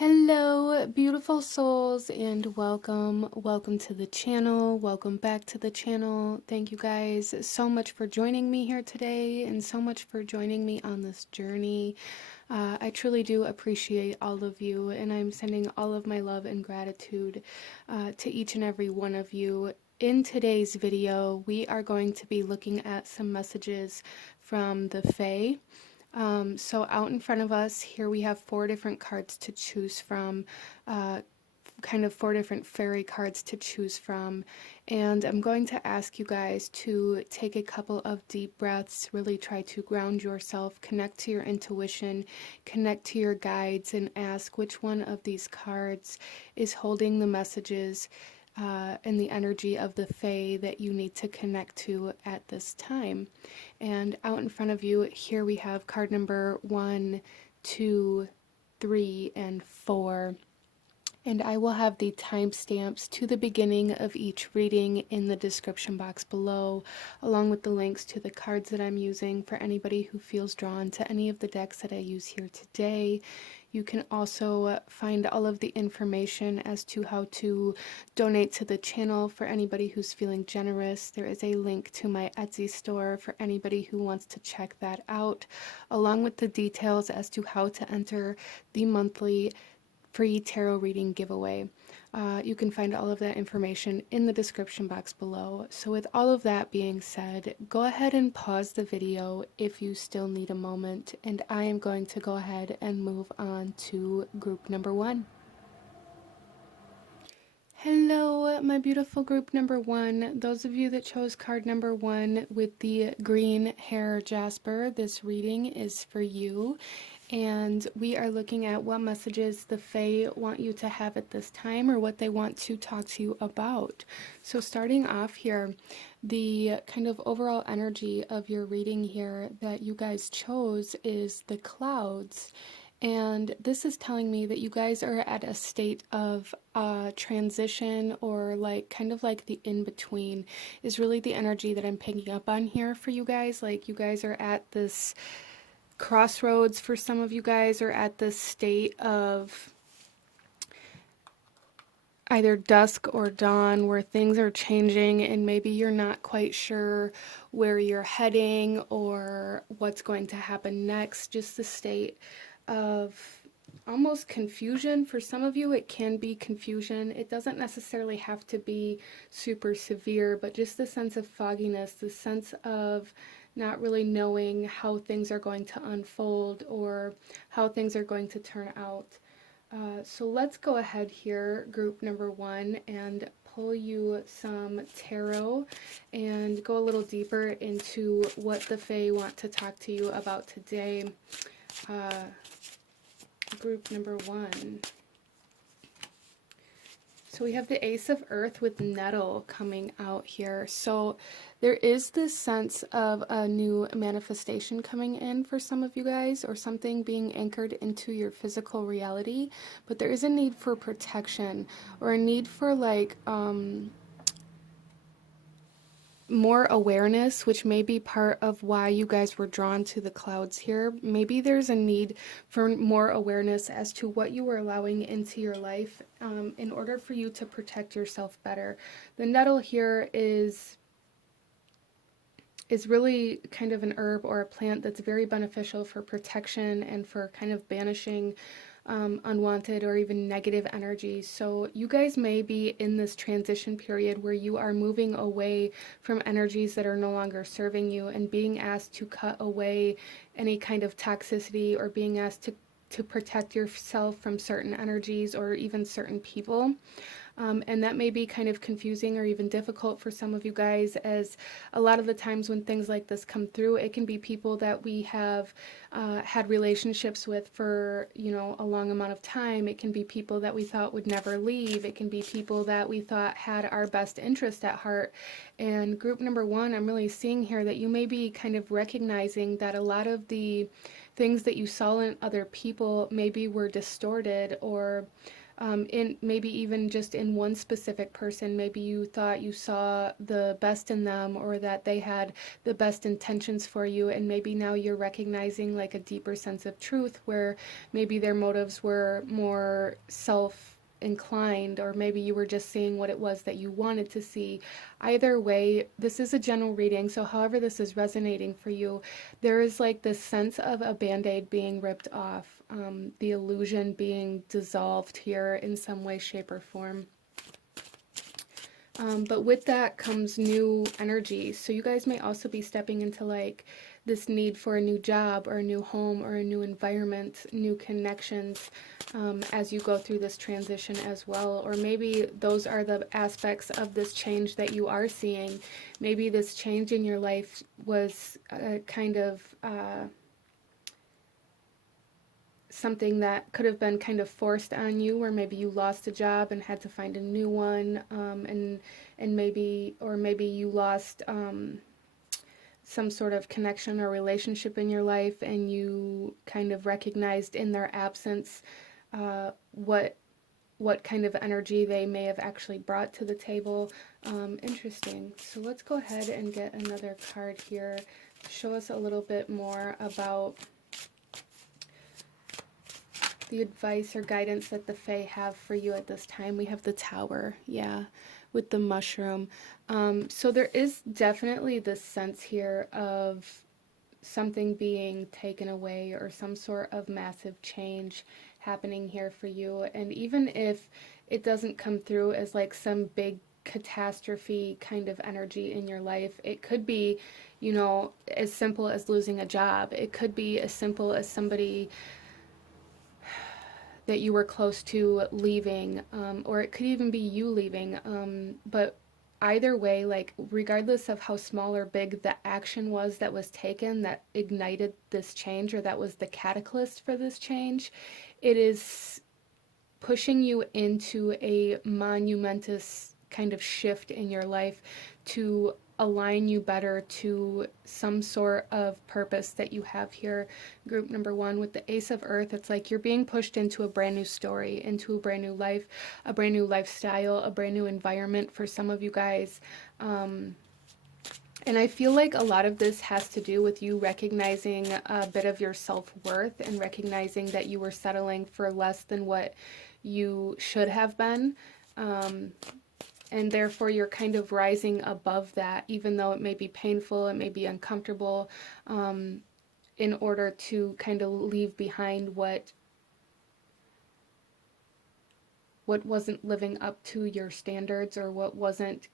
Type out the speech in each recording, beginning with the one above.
Hello, beautiful souls, and welcome to the channel. Welcome back to the channel. Thank you guys so much for joining me here today and so much for joining me on this journey. I truly do appreciate all of you, and I'm sending all of my love and gratitude to each and every one of you. In today's video, we are going to be looking at some messages from the Fae. So out in front of us here we have 4 different cards to choose from, kind of 4 different fairy cards to choose from, and I'm going to ask you guys to take a couple of deep breaths, really try to ground yourself, connect to your intuition, connect to your guides, and ask which one of these cards is holding the messages and the energy of the Fae that you need to connect to at this time. And out in front of you, here we have card number 1, 2, 3, and 4. And I will have the timestamps to the beginning of each reading in the description box below, along with the links to the cards that I'm using for anybody who feels drawn to any of the decks that I use here today. You can also find all of the information as to how to donate to the channel for anybody who's feeling generous. There is a link to my Etsy store for anybody who wants to check that out, along with the details as to how to enter the monthly free tarot reading giveaway. You can find all of that information in the description box below. So with all of that being said, go ahead and pause the video if you still need a moment, and I am going to go ahead and move on to group number 1. Hello, my beautiful group number 1. Those of you that chose card number 1 with the green hair Jasper, this reading is for you. And we are looking at what messages the Fae want you to have at this time, or what they want to talk to you about. So starting off here, the kind of overall energy of your reading here that you guys chose is the clouds. And this is telling me that you guys are at a state of transition, or like kind of like the in-between is really the energy that I'm picking up on here for you guys. Like you guys are at this crossroads for some of you guys, are at this state of either dusk or dawn where things are changing and maybe you're not quite sure where you're heading or what's going to happen next. Just the state of almost confusion. For some of you it can be confusion. It doesn't necessarily have to be super severe, but just the sense of fogginess, the sense of not really knowing how things are going to unfold or how things are going to turn out. So let's go ahead here, group number 1, and pull you some tarot and go a little deeper into what the Fae want to talk to you about today. Group number 1. So we have the Ace of Earth with Nettle coming out here. So there is this sense of a new manifestation coming in for some of you guys, or something being anchored into your physical reality, but there is a need for protection, or a need for like more awareness, which may be part of why you guys were drawn to the clouds here. Maybe there's a need for more awareness as to what you are allowing into your life in order for you to protect yourself better. The nettle here is really kind of an herb or a plant that's very beneficial for protection and for kind of banishing unwanted or even negative energy. So you guys may be in this transition period where you are moving away from energies that are no longer serving you, and being asked to cut away any kind of toxicity, or being asked to protect yourself from certain energies or even certain people. And that may be kind of confusing or even difficult for some of you guys, as a lot of the times when things like this come through, it can be people that we have had relationships with for, you know, a long amount of time. It can be people that we thought would never leave. It can be people that we thought had our best interest at heart. And group number 1, I'm really seeing here that you may be kind of recognizing that a lot of the things that you saw in other people maybe were distorted, or in maybe even just in one specific person. Maybe you thought you saw the best in them, or that they had the best intentions for you, and maybe now you're recognizing like a deeper sense of truth where maybe their motives were more self inclined, or maybe you were just seeing what it was that you wanted to see. Either way, this is a general reading, so however this is resonating for you, there is like this sense of a band-aid being ripped off, the illusion being dissolved here in some way, shape, or form. But with that comes new energy. So you guys may also be stepping into like this need for a new job or a new home or a new environment, new connections, as you go through this transition as well. Or maybe those are the aspects of this change that you are seeing. Maybe this change in your life was kind of something that could have been kind of forced on you, or maybe you lost a job and had to find a new one, and maybe you lost some sort of connection or relationship in your life, and you kind of recognized in their absence what kind of energy they may have actually brought to the table. Interesting. So let's go ahead and get another card here to show us a little bit more about the advice or guidance that the Fae have for you at this time. We have the Tower, yeah, with the mushroom. So there is definitely this sense here of something being taken away, or some sort of massive change happening here for you. And even if it doesn't come through as like some big catastrophe kind of energy in your life, it could be, you know, as simple as losing a job. It could be as simple as somebody that you were close to leaving, or it could even be you leaving. But either way, like regardless of how small or big the action was that was taken that ignited this change, or that was the catalyst for this change, it is pushing you into a monumentous kind of shift in your life to align you better to some sort of purpose that you have here. Group number one, with the Ace of Earth, it's like you're being pushed into a brand new story, into a brand new life, a brand new lifestyle, a brand new environment for some of you guys. And I feel like a lot of this has to do with you recognizing a bit of your self-worth, and recognizing that you were settling for less than what you should have been. And therefore you're kind of rising above that, even though it may be painful, it may be uncomfortable, in order to kind of leave behind what wasn't living up to your standards, or what wasn't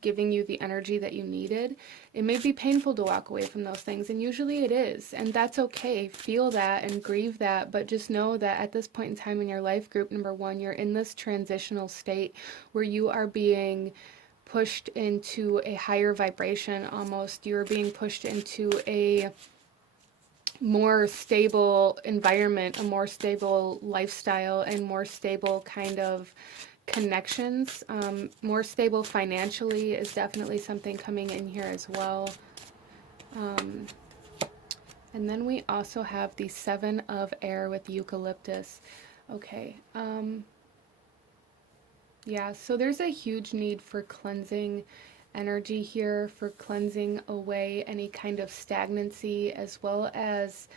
giving you the energy that you needed. It may be painful to walk away from those things, and usually it is, and that's okay. Feel that and grieve that, but just know that at this point in time in your life, group number one, you're in this transitional state where you are being pushed into a higher vibration. Almost, you're being pushed into a more stable environment, a more stable lifestyle, and more stable kind of connections. More stable financially is definitely something coming in here as well. And then we also have the Seven of Air with eucalyptus. Okay. Yeah, so there's a huge need for cleansing energy here, for cleansing away any kind of stagnancy, as well as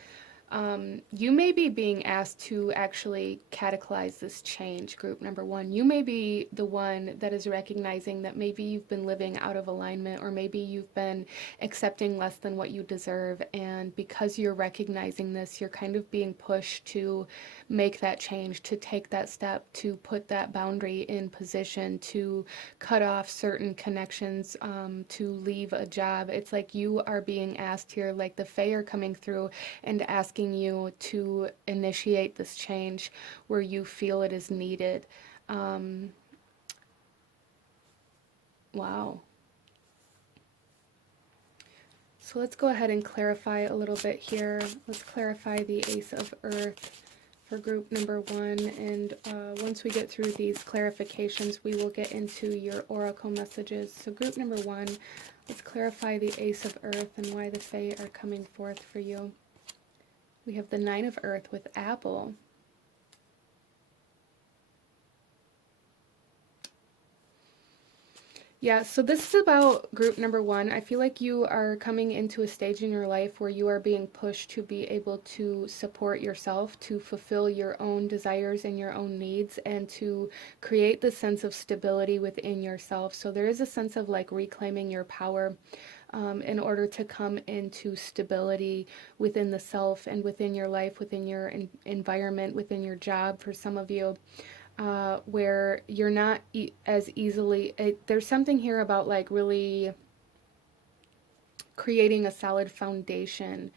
you may be being asked to actually catalyze this change, group number one. You may be the one that is recognizing that maybe you've been living out of alignment, or maybe you've been accepting less than what you deserve. And because you're recognizing this, you're kind of being pushed to make that change, to take that step, to put that boundary in position, to cut off certain connections, to leave a job. It's like you are being asked here, like the Fae are coming through and asking you to initiate this change where you feel it is needed. Wow. So let's go ahead and clarify a little bit here. Let's clarify the Ace of Earth for group number one, and once we get through these clarifications, we will get into your oracle messages. So group number one, let's clarify the Ace of Earth and why the Fae are coming forth for you. We have the Nine of Earth with Apple. Yeah, so this is about group number one. I feel like you are coming into a stage in your life where you are being pushed to be able to support yourself, to fulfill your own desires and your own needs, and to create the sense of stability within yourself. So there is a sense of like reclaiming your power in order to come into stability within the self and within your life, within your environment, within your job for some of you. Where you're not as easily. There's something here about like really creating a solid foundation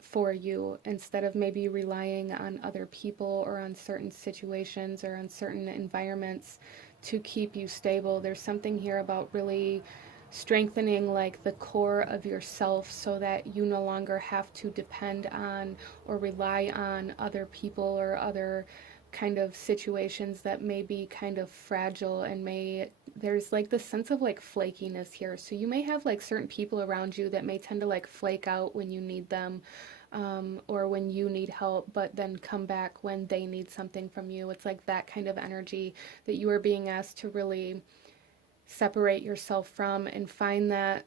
for you instead of maybe relying on other people or on certain situations or on certain environments to keep you stable. There's something here about really strengthening like the core of yourself so that you no longer have to depend on or rely on other people or other kind of situations that may be kind of fragile and may there's like this sense of like flakiness here. So you may have like certain people around you that may tend to like flake out when you need them, or when you need help, but then come back when they need something from you. It's like that kind of energy that you are being asked to really separate yourself from and find that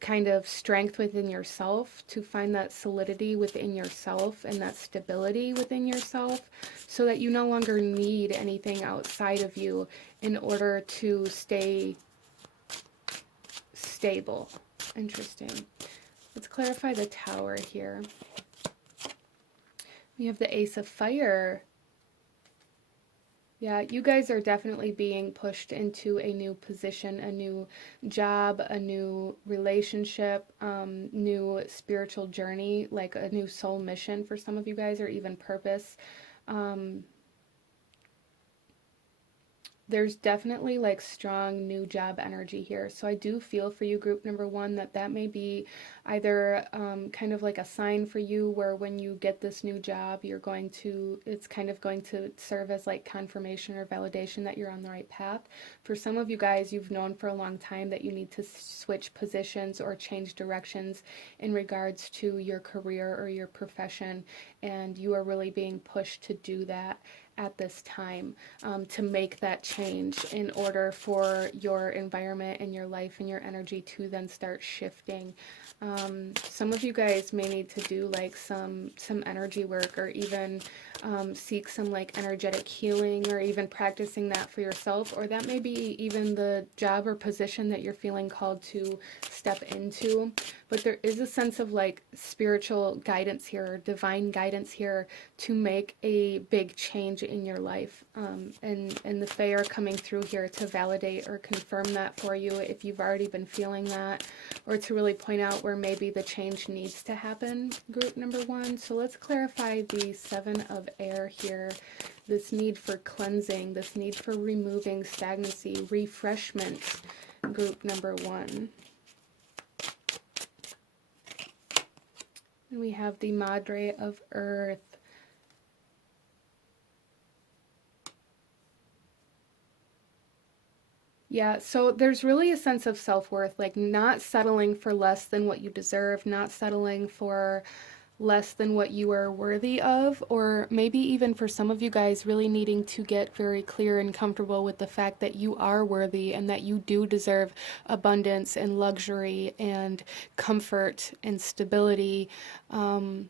kind of strength within yourself, to find that solidity within yourself and that stability within yourself so that you no longer need anything outside of you in order to stay stable. Interesting. Let's clarify the Tower here. We have the Ace of Fire. Yeah, you guys are definitely being pushed into a new position, a new job, a new relationship, new spiritual journey, like a new soul mission for some of you guys, or even purpose. Um, there's definitely like strong new job energy here. So I do feel for you, group number one, that that may be either kind of like a sign for you where when you get this new job, you're going to, it's kind of going to serve as like confirmation or validation that you're on the right path. For some of you guys, you've known for a long time that you need to switch positions or change directions in regards to your career or your profession, and you are really being pushed to do that at this time, to make that change in order for your environment and your life and your energy to then start shifting. Some of you guys may need to do like some energy work, or even seek some like energetic healing, or even practicing that for yourself, or that may be even the job or position that you're feeling called to step into. But there is a sense of like spiritual guidance here, or divine guidance here, to make a big change in your life. And the Fae are coming through here to validate or confirm that for you if you've already been feeling that, or to really point out where maybe the change needs to happen, group number one. So let's clarify the Seven of Air here. This need for cleansing, this need for removing stagnancy, refreshment, group number one. And we have the Madre of Earth. Yeah, so there's really a sense of self-worth, like not settling for less than what you deserve, not settling for less than what you are worthy of, or maybe even for some of you guys really needing to get very clear and comfortable with the fact that you are worthy and that you do deserve abundance and luxury and comfort and stability. I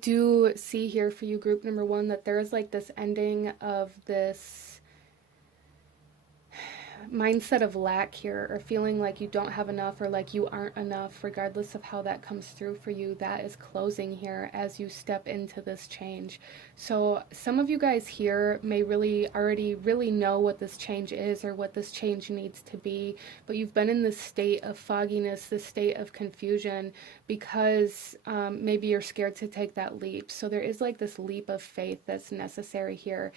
do see here for you, group number one, that there is like this ending of this mindset of lack here, or feeling like you don't have enough, or like you aren't enough, regardless of how that comes through for you. That is closing here as you step into this change. So some of you guys here may really already really know what this change is, or what this change needs to be, but you've been in this state of fogginess, this state of confusion, because maybe you're scared to take that leap. So there is like this leap of faith that's necessary here.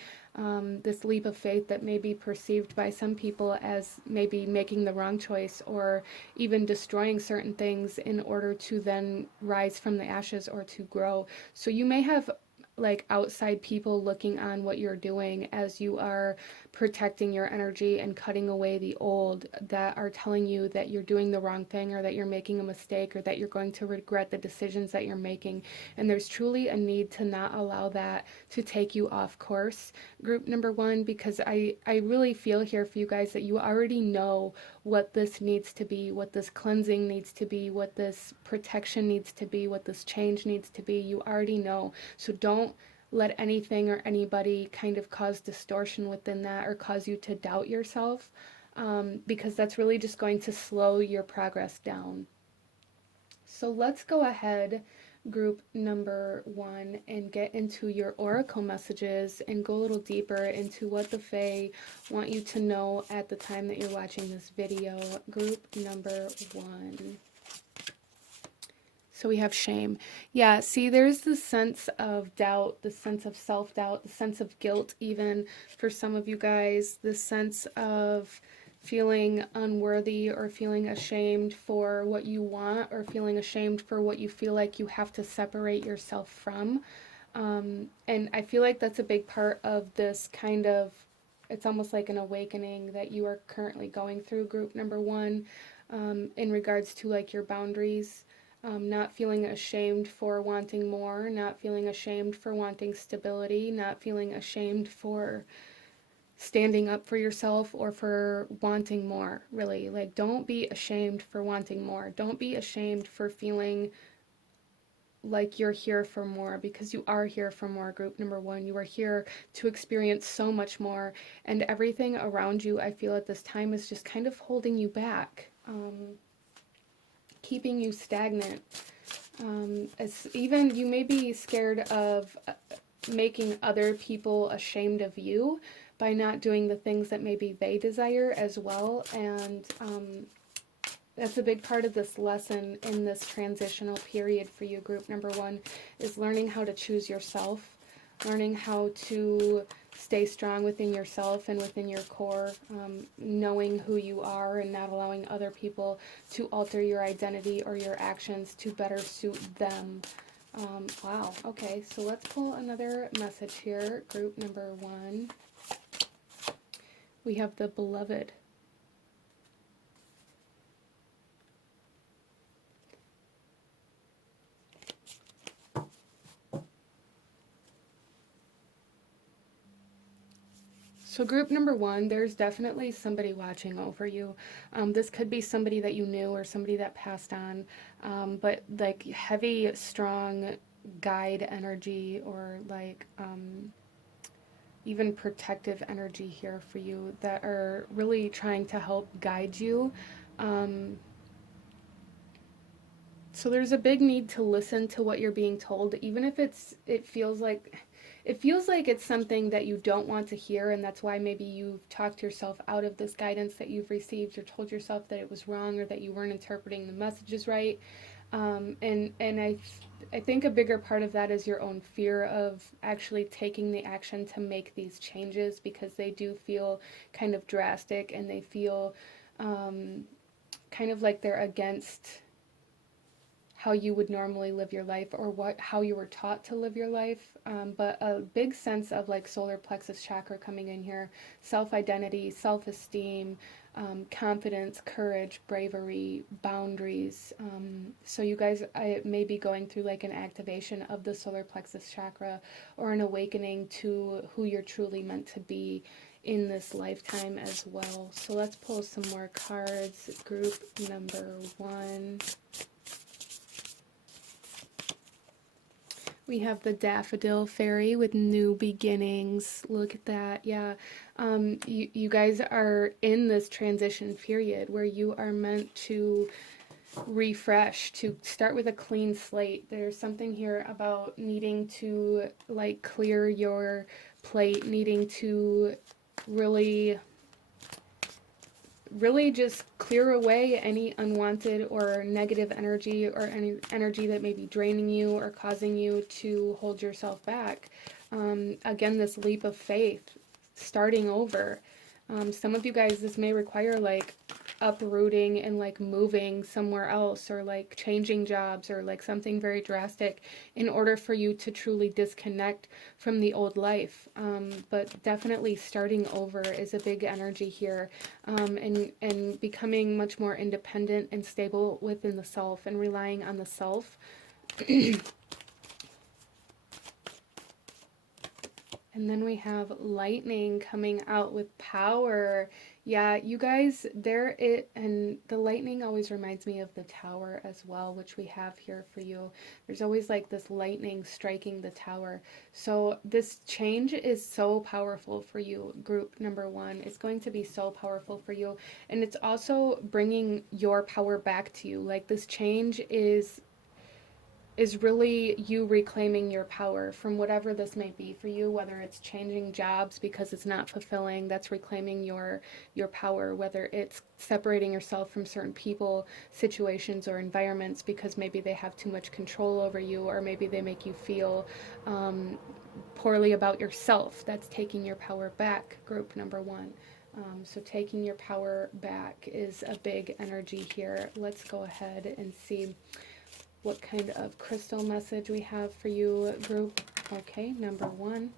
This leap of faith that may be perceived by some people as maybe making the wrong choice, or even destroying certain things in order to then rise from the ashes or to grow. So you may have like outside people looking on what you're doing as you are protecting your energy and cutting away the old that are telling you that you're doing the wrong thing or that you're making a mistake or that you're going to regret the decisions that you're making. And there's truly a need to not allow that to take you off course, group number one, because I really feel here for you guys that you already know what this needs to be, what this cleansing needs to be, what this protection needs to be, what this change needs to be. You already know. So don't let anything or anybody kind of cause distortion within that or cause you to doubt yourself, because that's really just going to slow your progress down. So let's go ahead, group number one, and get into your oracle messages and go a little deeper into what the Fae want you to know at the time that you're watching this video. Group number one. So we have shame. Yeah, see, there's the sense of doubt, the sense of self-doubt, the sense of guilt even for some of you guys, the sense of feeling unworthy or feeling ashamed for what you want or feeling ashamed for what you feel like you have to separate yourself from. And I feel like that's a big part of this kind of, it's almost like an awakening that you are currently going through, group number one, in regards to like your boundaries. Not feeling ashamed for wanting more, not feeling ashamed for wanting stability, not feeling ashamed for standing up for yourself or for wanting more, really. Like, don't be ashamed for wanting more. Don't be ashamed for feeling like you're here for more, because you are here for more, group number one. You are here to experience so much more, and everything around you, I feel at this time, is just kind of holding you back, keeping you stagnant. As even you may be scared of making other people ashamed of you by not doing the things that maybe they desire as well. And that's a big part of this lesson in this transitional period for you, group number one, is learning how to choose yourself, learning how to stay strong within yourself and within your core, knowing who you are and not allowing other people to alter your identity or your actions to better suit them. Wow, okay, so let's pull another message here, group number one. We have the Beloved. So group number one, there's definitely somebody watching over you. This could be somebody that you knew or somebody that passed on, but like heavy, strong guide energy or like even protective energy here for you that are really trying to help guide you. So there's a big need to listen to what you're being told, even if it feels like it's something that you don't want to hear, and that's why maybe you've talked yourself out of this guidance that you've received or told yourself that it was wrong or that you weren't interpreting the messages right. And I think a bigger part of that is your own fear of actually taking the action to make these changes, because they do feel kind of drastic and they feel kind of like they're against how you would normally live your life or how you were taught to live your life, but a big sense of like solar plexus chakra coming in here, self-identity, self-esteem, confidence, courage, bravery, boundaries. So you guys may be going through like an activation of the solar plexus chakra or an awakening to who you're truly meant to be in this lifetime as well. So let's pull some more cards. Group number one. We have the Daffodil Fairy with new beginnings. Look at that. Yeah. You guys are in this transition period where you are meant to refresh, to start with a clean slate. There's something here about needing to like clear your plate, needing to really just clear away any unwanted or negative energy or any energy that may be draining you or causing you to hold yourself back. Again, this leap of faith, starting over. Some of you guys, this may require like uprooting and like moving somewhere else, or like changing jobs, or like something very drastic in order for you to truly disconnect from the old life. But definitely starting over is a big energy here, and becoming much more independent and stable within the self and relying on the self. And then we have lightning coming out with power. Yeah, you guys, and the lightning always reminds me of the tower as well, which we have here for you. There's always like this lightning striking the tower. So this change is so powerful for you, group number one. It's going to be so powerful for you. And it's also bringing your power back to you. Like this change is really you reclaiming your power from whatever this may be for you, whether it's changing jobs because it's not fulfilling, that's reclaiming your power, whether it's separating yourself from certain people, situations, or environments because maybe they have too much control over you, or maybe they make you feel poorly about yourself. That's taking your power back, group number one. So taking your power back is a big energy here. Let's go ahead and see what kind of crystal message we have for you, group. Okay, number one.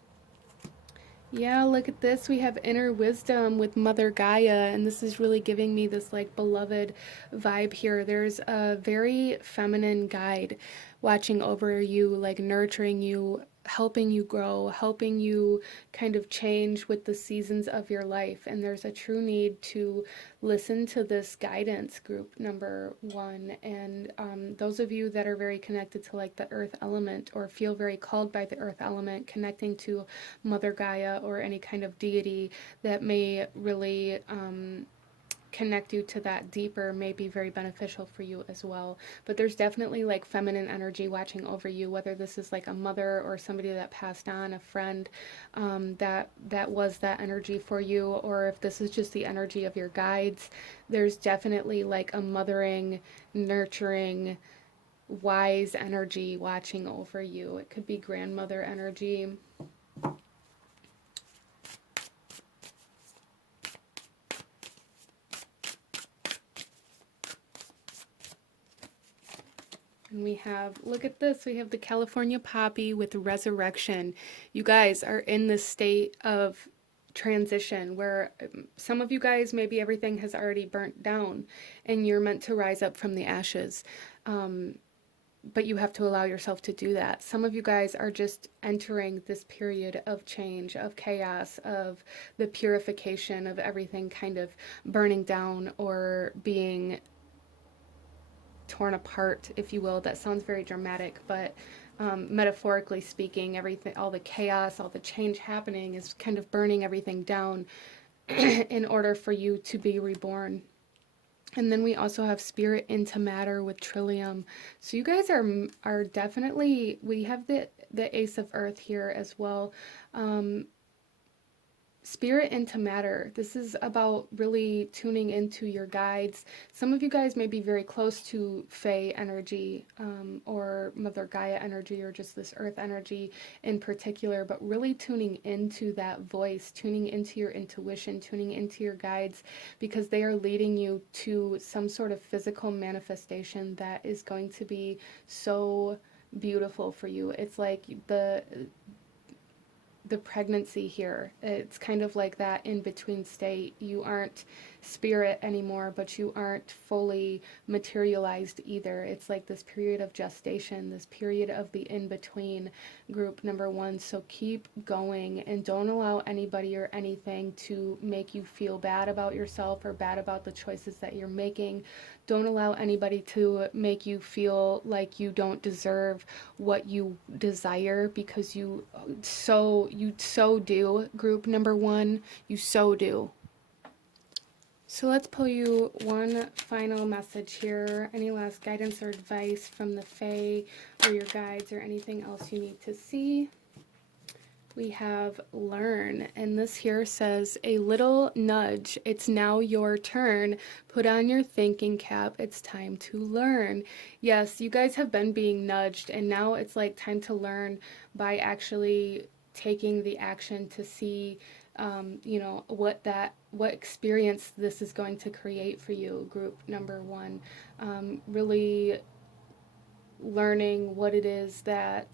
Yeah, look at this. We have inner wisdom with Mother Gaia, and this is really giving me this like beloved vibe here. There's a very feminine guide watching over you, like nurturing you, helping you grow, helping you kind of change with the seasons of your life. And there's a true need to listen to this guidance, group number one. And those of you that are very connected to like the earth element, or feel very called by the earth element, connecting to Mother Gaia or any kind of deity that may really connect you to that deeper, may be very beneficial for you as well. But there's definitely like feminine energy watching over you, whether this is like a mother or somebody that passed on, a friend, that was that energy for you, or if this is just the energy of your guides. There's definitely like a mothering, nurturing, wise energy watching over you. It could be grandmother energy. And we have, look at this, we have the California poppy with resurrection. You guys are in this state of transition where some of you guys, maybe everything has already burnt down and you're meant to rise up from the ashes. But you have to allow yourself to do that. Some of you guys are just entering this period of change, of chaos, of the purification of everything kind of burning down or being torn apart, if you will. That sounds very dramatic, but metaphorically speaking, everything, all the chaos, all the change happening is kind of burning everything down in order for you to be reborn. And then we also have spirit into matter with Trillium. So you guys are definitely, we have the Ace of Earth here as well. Spirit into matter. This is about really tuning into your guides. Some of you guys may be very close to Fae energy, or Mother Gaia energy, or just this earth energy in particular, but really tuning into that voice, tuning into your intuition, tuning into your guides, because they are leading you to some sort of physical manifestation that is going to be so beautiful for you. It's like the pregnancy here. It's kind of like that in between state. You aren't spirit anymore, but you aren't fully materialized either. It's like this period of gestation, this period of the in between, group number one. So keep going and don't allow anybody or anything to make you feel bad about yourself or bad about the choices that you're making. Don't allow anybody to make you feel like you don't deserve what you desire, because you so do, group number one. You so do. So let's pull you one final message here. Any last guidance or advice from the Fae or your guides, or anything else you need to see? We have learn, and this here says a little nudge. It's now your turn. Put on your thinking cap. It's time to learn. Yes, you guys have been being nudged, and now it's like time to learn by actually taking the action to see you know, what experience this is going to create for you, group number one. Really learning what it is that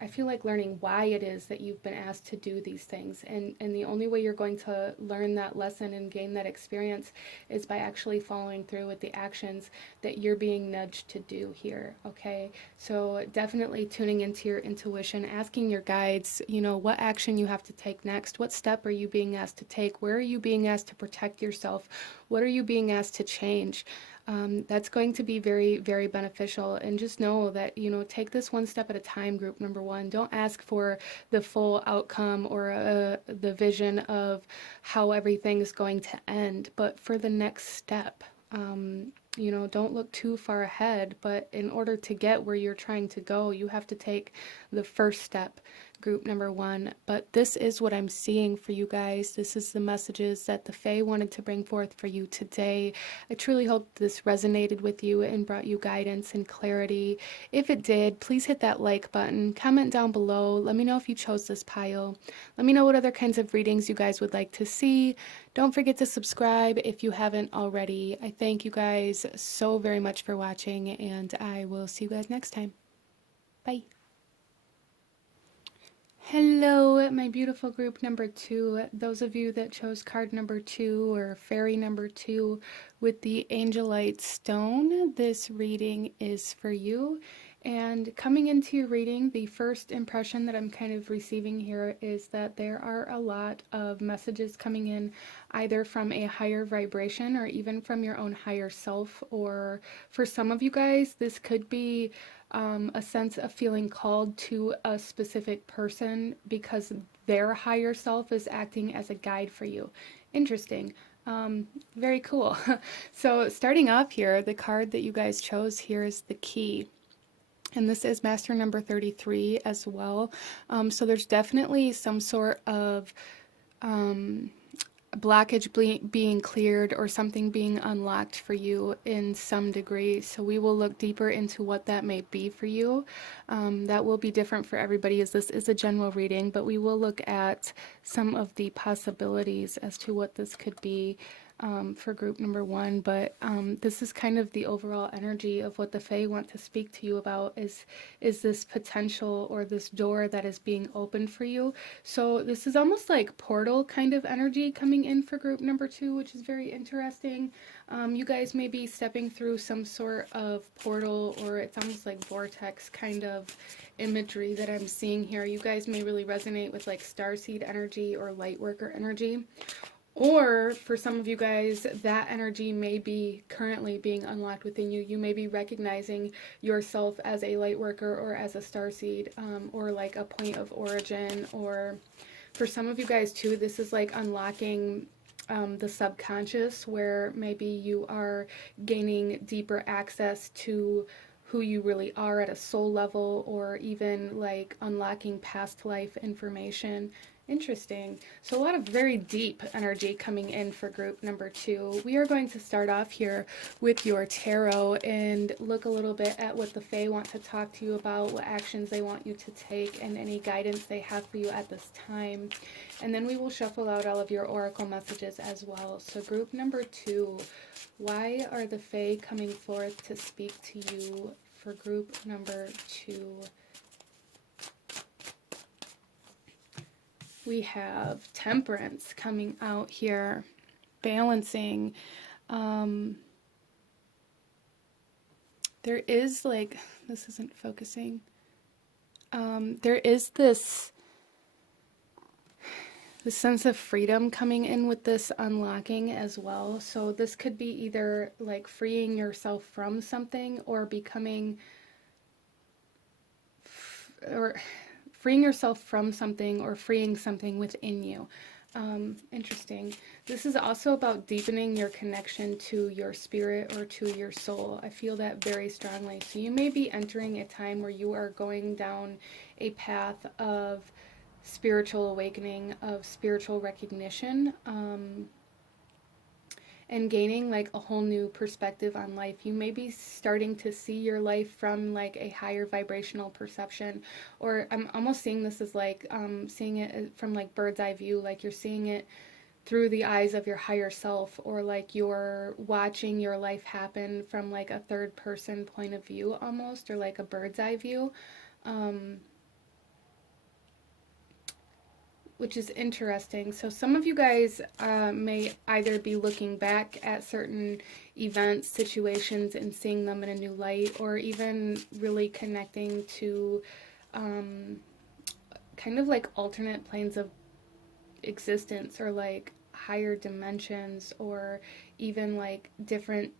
I feel like learning why it is that you've been asked to do these things. And the only way you're going to learn that lesson and gain that experience is by actually following through with the actions that you're being nudged to do here. Okay. So definitely tuning into your intuition, asking your guides, you know, what action you have to take next. What step are you being asked to take? Where are you being asked to protect yourself? What are you being asked to change? That's going to be very, very beneficial. And just know that, you know, take this one step at a time, group number one. Don't ask for the full outcome or the vision of how everything is going to end, but for the next step. You know, don't look too far ahead, but in order to get where you're trying to go, you have to take the first step, group number one. But this is what I'm seeing for you guys. This is the messages that the Fae wanted to bring forth for you today. I truly hope this resonated with you and brought you guidance and clarity. If it did, please hit that like button, comment down below, let me know if you chose this pile. Let me know what other kinds of readings you guys would like to see. Don't forget to subscribe if you haven't already. I thank you guys so very much for watching, and I will see you guys next time. Bye. Hello, my beautiful group number two. Those of you that chose card number two or fairy number two with the Angelite Stone, this reading is for you. And coming into your reading, the first impression that I'm kind of receiving here is that there are a lot of messages coming in either from a higher vibration or even from your own higher self. Or for some of you guys, this could be a sense of feeling called to a specific person because their higher self is acting as a guide for you. Interesting. Very cool. So starting off here, the card that you guys chose here is the Key. And this is master number 33 as well. So there's definitely some sort of blockage being cleared or something being unlocked for you in some degree. So we will look deeper into what that may be for you. That will be different for everybody as this is a general reading, but we will look at some of the possibilities as to what this could be for group number one. But this is kind of the overall energy of what the Fae want to speak to you about is this potential or this door that is being opened for you. So this is almost like portal kind of energy coming in for group number two, which is very interesting. You guys may be stepping through some sort of portal, or it's almost like vortex kind of imagery that I'm seeing here. You guys may really resonate with like starseed energy or light worker energy. Or for some of you guys, that energy may be currently being unlocked within you. You may be recognizing yourself as a light worker or as a starseed, or like a point of origin. Or for some of you guys too, this is like unlocking the subconscious, where maybe you are gaining deeper access to who you really are at a soul level, or even like unlocking past life information. Interesting. So a lot of very deep energy coming in for group number two. We are going to start off here with your tarot and look a little bit at what the Fae want to talk to you about, what actions they want you to take, and any guidance they have for you at this time. And then we will shuffle out all of your oracle messages as well. So group number two, why are the Fae coming forth to speak to you for group number two? We have Temperance coming out here, balancing. There is like, this isn't focusing. There is this sense of freedom coming in with this unlocking as well. So this could be either like freeing yourself from something or becoming, or freeing yourself from something or freeing something within you. Interesting. This is also about deepening your connection to your spirit or to your soul. I feel that very strongly. So you may be entering a time where you are going down a path of spiritual awakening, of spiritual recognition. and gaining like a whole new perspective on life. You may be starting to see your life from like a higher vibrational perception, or I'm almost seeing this as like seeing it from like bird's eye view, like you're seeing it through the eyes of your higher self, or like you're watching your life happen from like a third person point of view almost, or like a bird's eye view. Um, which is interesting. So some of you guys may either be looking back at certain events, situations, and seeing them in a new light, or even really connecting to kind of like alternate planes of existence, or like higher dimensions, or even like different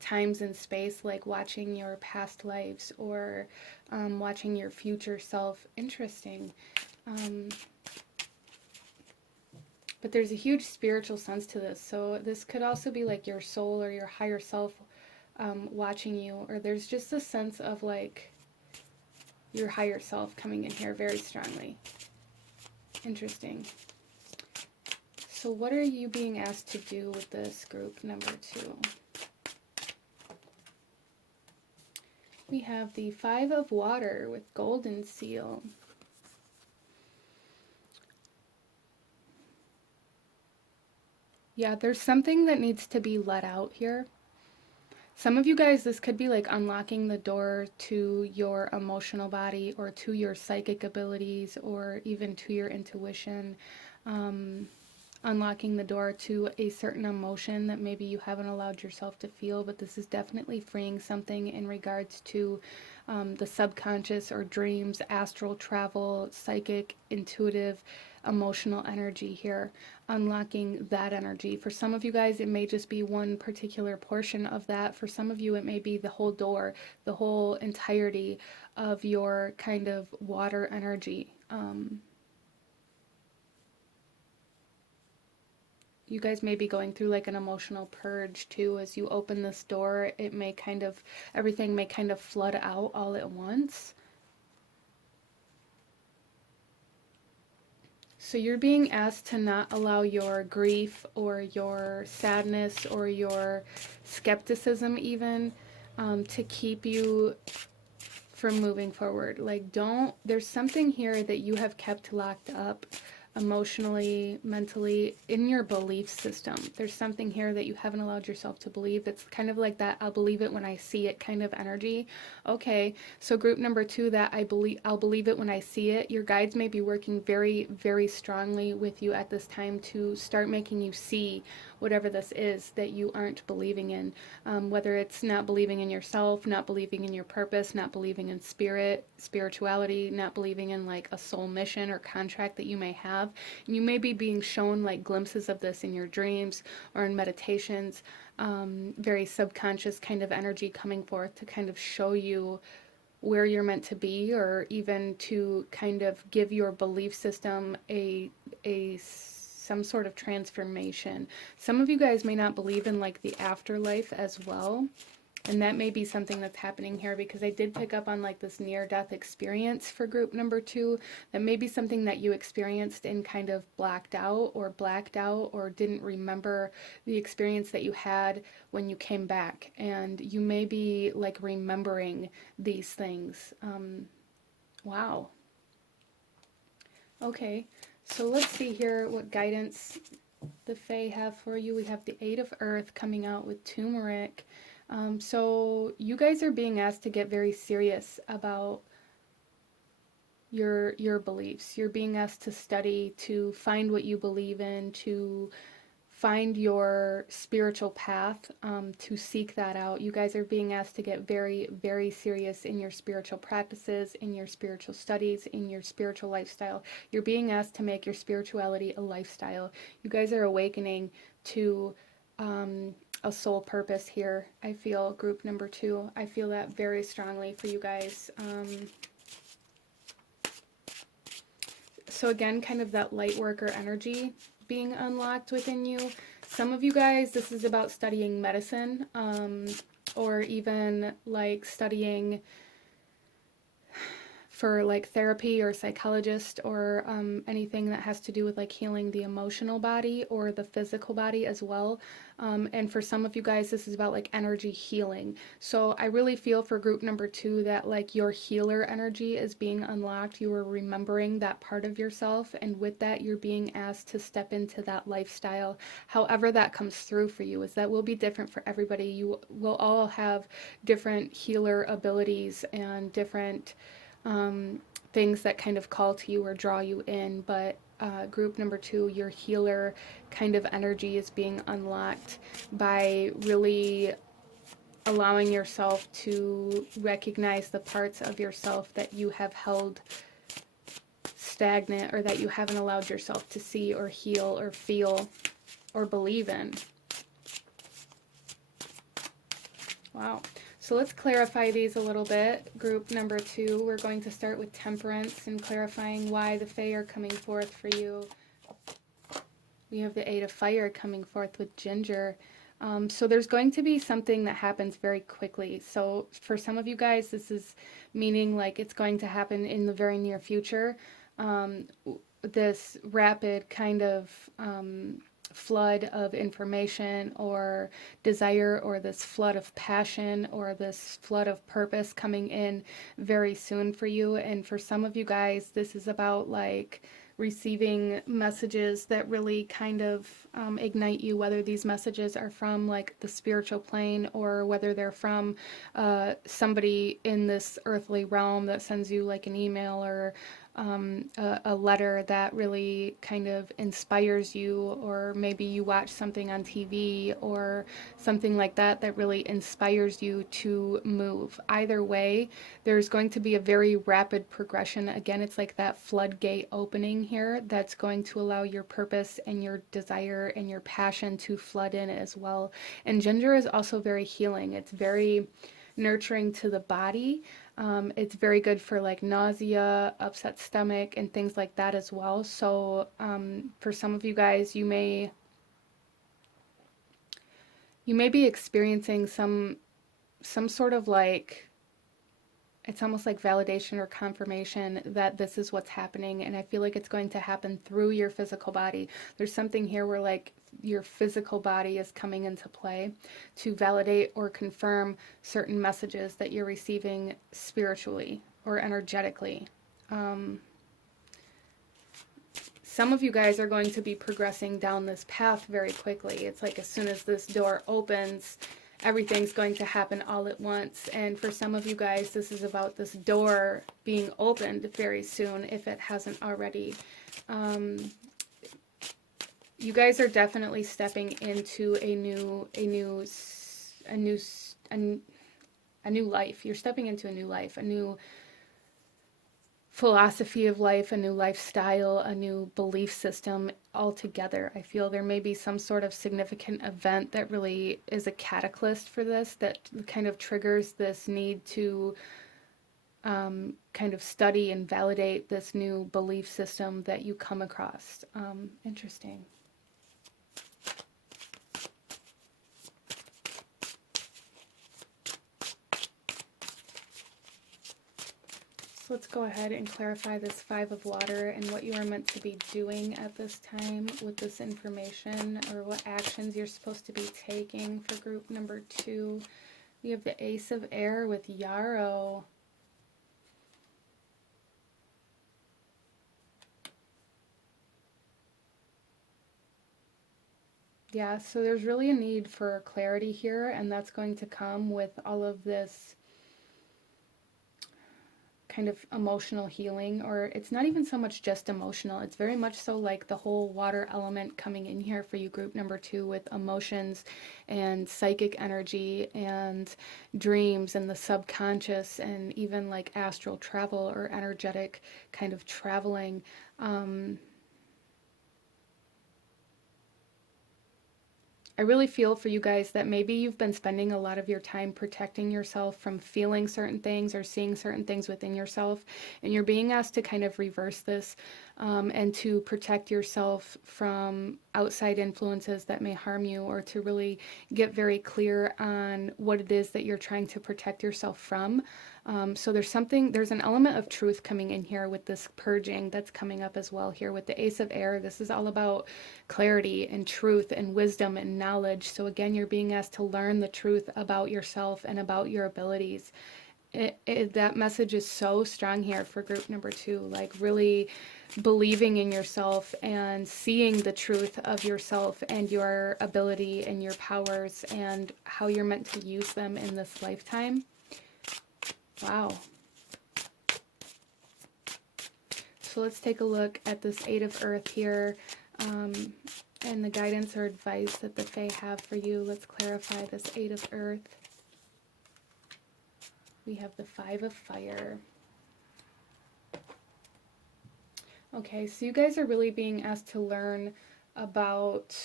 times in space, like watching your past lives, or watching your future self. Interesting. Um, But there's a huge spiritual sense to this. So this could also be like your soul or your higher self watching you, or there's just a sense of like your higher self coming in here very strongly. Interesting. So what are you being asked to do with this group number 2? We have the 5 of Water with Golden Seal. Yeah, there's something that needs to be let out here. Some of you guys, this could be like unlocking the door to your emotional body, or to your psychic abilities, or even to your intuition. Unlocking the door to a certain emotion that maybe you haven't allowed yourself to feel, but this is definitely freeing something in regards to the subconscious, or dreams, astral travel, psychic, intuitive, emotional energy here. Unlocking that energy. For some of you guys, it may just be one particular portion of that. For some of you, it may be the whole door, the whole entirety of your kind of water energy. You guys may be going through like an emotional purge too. As you open this door, it may kind of, everything may kind of flood out all at once. So you're being asked to not allow your grief, or your sadness, or your skepticism even to keep you from moving forward. Like, there's something here that you have kept locked up emotionally, mentally, in your belief system. There's something here that you haven't allowed yourself to believe. It's kind of like that I'll believe it when I see it kind of energy. Okay, so group number 2, that I'll believe it when I see it. Your guides may be working very, very strongly with you at this time to start making you see whatever this is that you aren't believing in. Whether it's not believing in yourself, not believing in your purpose, not believing in spirit, spirituality, not believing in like a soul mission or contract that you may have. And you may be being shown like glimpses of this in your dreams or in meditations, very subconscious kind of energy coming forth to kind of show you where you're meant to be, or even to kind of give your belief system a some sort of transformation. Some of you guys may not believe in like the afterlife as well. And that may be something that's happening here, because I did pick up on like this near-death experience for group number 2. That may be something that you experienced and kind of blacked out, or didn't remember the experience that you had when you came back. And you may be like remembering these things. Wow. Okay. So let's see here what guidance the Fae have for you. We have the 8 of Earth coming out with turmeric. So you guys are being asked to get very serious about your beliefs. You're being asked to study, to find what you believe in, to find your spiritual path, to seek that out. You guys are being asked to get very, very serious in your spiritual practices, in your spiritual studies, in your spiritual lifestyle. You're being asked to make your spirituality a lifestyle. You guys are awakening to a soul purpose here. I feel group number 2. I feel that very strongly for you guys. So again, kind of that light worker energy being unlocked within you. Some of you guys, this is about studying medicine, or even like studying for like therapy or psychologist or anything that has to do with like healing the emotional body or the physical body as well. And for some of you guys, this is about like energy healing. So I really feel for group number 2 that like your healer energy is being unlocked. You are remembering that part of yourself. And with that, you're being asked to step into that lifestyle. However that comes through for you is that will be different for everybody. You will all have different healer abilities and different things that kind of call to you or draw you in. But group number 2, your healer kind of energy is being unlocked by really allowing yourself to recognize the parts of yourself that you have held stagnant or that you haven't allowed yourself to see or heal or feel or believe in. Wow. So let's clarify these a little bit. Group number 2, we're going to start with temperance and clarifying why the Fae are coming forth for you. We have the 8 of fire coming forth with ginger. So there's going to be something that happens very quickly. So for some of you guys, this is meaning like it's going to happen in the very near future. This rapid kind of flood of information or desire, or this flood of passion or this flood of purpose coming in very soon for you. And for some of you guys, this is about like receiving messages that really kind of ignite you, whether these messages are from like the spiritual plane or whether they're from somebody in this earthly realm that sends you like an email or a letter that really kind of inspires you, or maybe you watch something on TV or something like that that really inspires you to move. Either way, there's going to be a very rapid progression. Again, it's like that floodgate opening here that's going to allow your purpose and your desire and your passion to flood in as well. And ginger is also very healing. It's very nurturing to the body. It's very good for like nausea, upset stomach, and things like that as well. So for some of you guys, you may be experiencing some sort of like, it's almost like validation or confirmation that this is what's happening, and I feel like it's going to happen through your physical body. There's something here where like your physical body is coming into play to validate or confirm certain messages that you're receiving spiritually or energetically. Some of you guys are going to be progressing down this path very quickly. It's like as soon as this door opens, everything's going to happen all at once. And for some of you guys, this is about this door being opened very soon, if it hasn't already. You guys are definitely stepping into a new life. You're stepping into a new life, a new philosophy of life, a new lifestyle, a new belief system altogether. I feel there may be some sort of significant event that really is a catalyst for this, that kind of triggers this need to kind of study and validate this new belief system that you come across. Interesting. Let's go ahead and clarify this 5 of water and what you are meant to be doing at this time with this information, or what actions you're supposed to be taking for group number 2. We have the Ace of Air with Yarrow. Yeah, so there's really a need for clarity here, and that's going to come with all of this kind of emotional healing. Or it's not even so much just emotional, it's very much so like the whole water element coming in here for you, group number 2, with emotions and psychic energy and dreams and the subconscious, and even like astral travel or energetic kind of traveling. I really feel for you guys that maybe you've been spending a lot of your time protecting yourself from feeling certain things or seeing certain things within yourself, and you're being asked to kind of reverse this and to protect yourself from outside influences that may harm you, or to really get very clear on what it is that you're trying to protect yourself from. So there's an element of truth coming in here with this purging that's coming up as well here with the Ace of Air. This is all about clarity and truth and wisdom and knowledge. So again, you're being asked to learn the truth about yourself and about your abilities. That message is so strong here for group number 2, like really believing in yourself and seeing the truth of yourself and your ability and your powers and how you're meant to use them in this lifetime. Wow. So let's take a look at this Eight of Earth here, and the guidance or advice that the Fae have for you. Let's clarify this Eight of Earth. We have the Five of Fire. Okay, so you guys are really being asked to learn about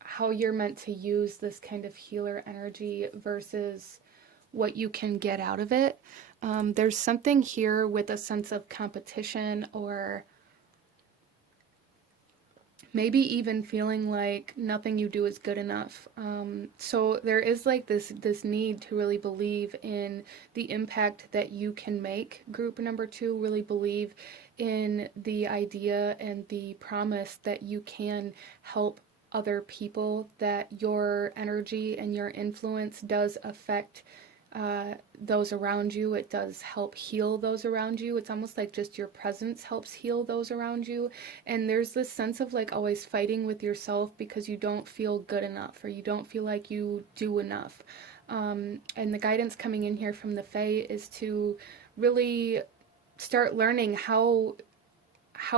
how you're meant to use this kind of healer energy versus what you can get out of it. There's something here with a sense of competition, or maybe even feeling like nothing you do is good enough. So there is like this need to really believe in the impact that you can make, group number 2, really believe in the idea and the promise that you can help other people, that your energy and your influence does affect those around you. It does help heal those around you. It's almost like just your presence helps heal those around you. And there's this sense of like always fighting with yourself because you don't feel good enough, or you don't feel like you do enough. And the guidance coming in here from the Fae is to really start learning how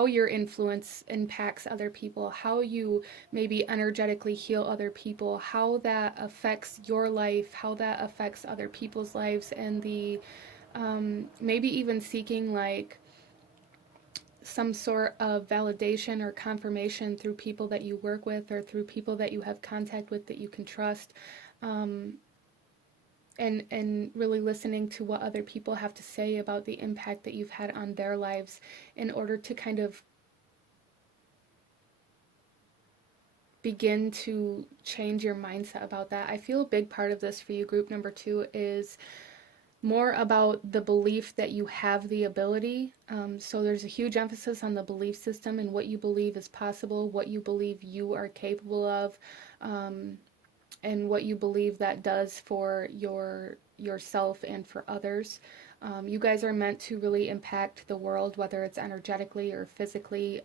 your influence impacts other people, how you maybe energetically heal other people, how that affects your life, how that affects other people's lives, and the maybe even seeking like some sort of validation or confirmation through people that you work with or through people that you have contact with that you can trust. And really listening to what other people have to say about the impact that you've had on their lives in order to kind of begin to change your mindset about that. I feel a big part of this for you, group number 2, is more about the belief that you have the ability. So there's a huge emphasis on the belief system and what you believe is possible, what you believe you are capable of, and what you believe that does for yourself and for others. You guys are meant to really impact the world, whether it's energetically or physically.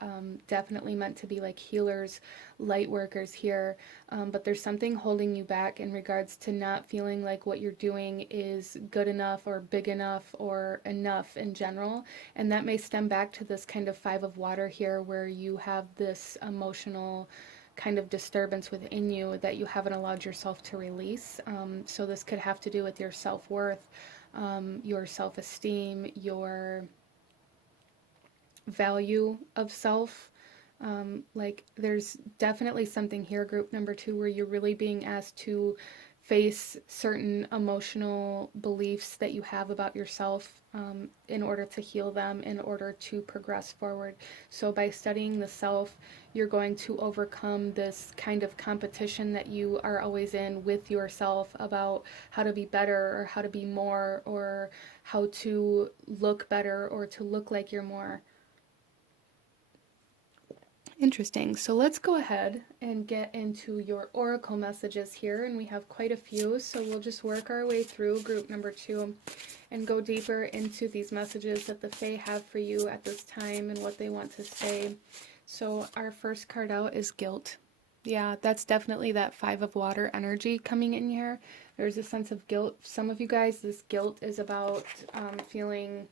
Definitely meant to be like healers, light workers here. But there's something holding you back in regards to not feeling like what you're doing is good enough or big enough or enough in general. And that may stem back to this kind of Five of Water here, where you have this emotional kind of disturbance within you that you haven't allowed yourself to release. So this could have to do with your self-worth, your self-esteem, your value of self. Like there's definitely something here, group number 2, where you're really being asked to face certain emotional beliefs that you have about yourself in order to heal them, in order to progress forward. So by studying the self, you're going to overcome this kind of competition that you are always in with yourself about how to be better or how to be more or how to look better or to look like you're more. Interesting. So let's go ahead and get into your oracle messages here, and we have quite a few, so we'll just work our way through group number 2 and go deeper into these messages that the Fae have for you at this time and what they want to say. So our first card out is guilt. Yeah, that's definitely that Five of Water energy coming in here. There's a sense of guilt. Some of you guys, this guilt is about feeling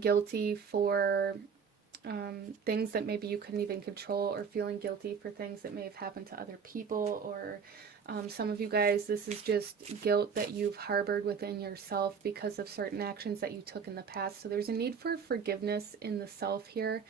guilty for things that maybe you couldn't even control, or feeling guilty for things that may have happened to other people, or some of you guys, this is just guilt that you've harbored within yourself because of certain actions that you took in the past. So there's a need for forgiveness in the self here.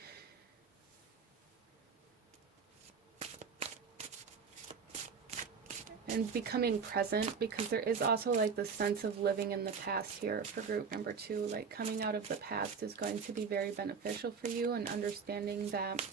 and becoming present, because there is also like the sense of living in the past here for group number 2. Like coming out of the past is going to be very beneficial for you, and understanding that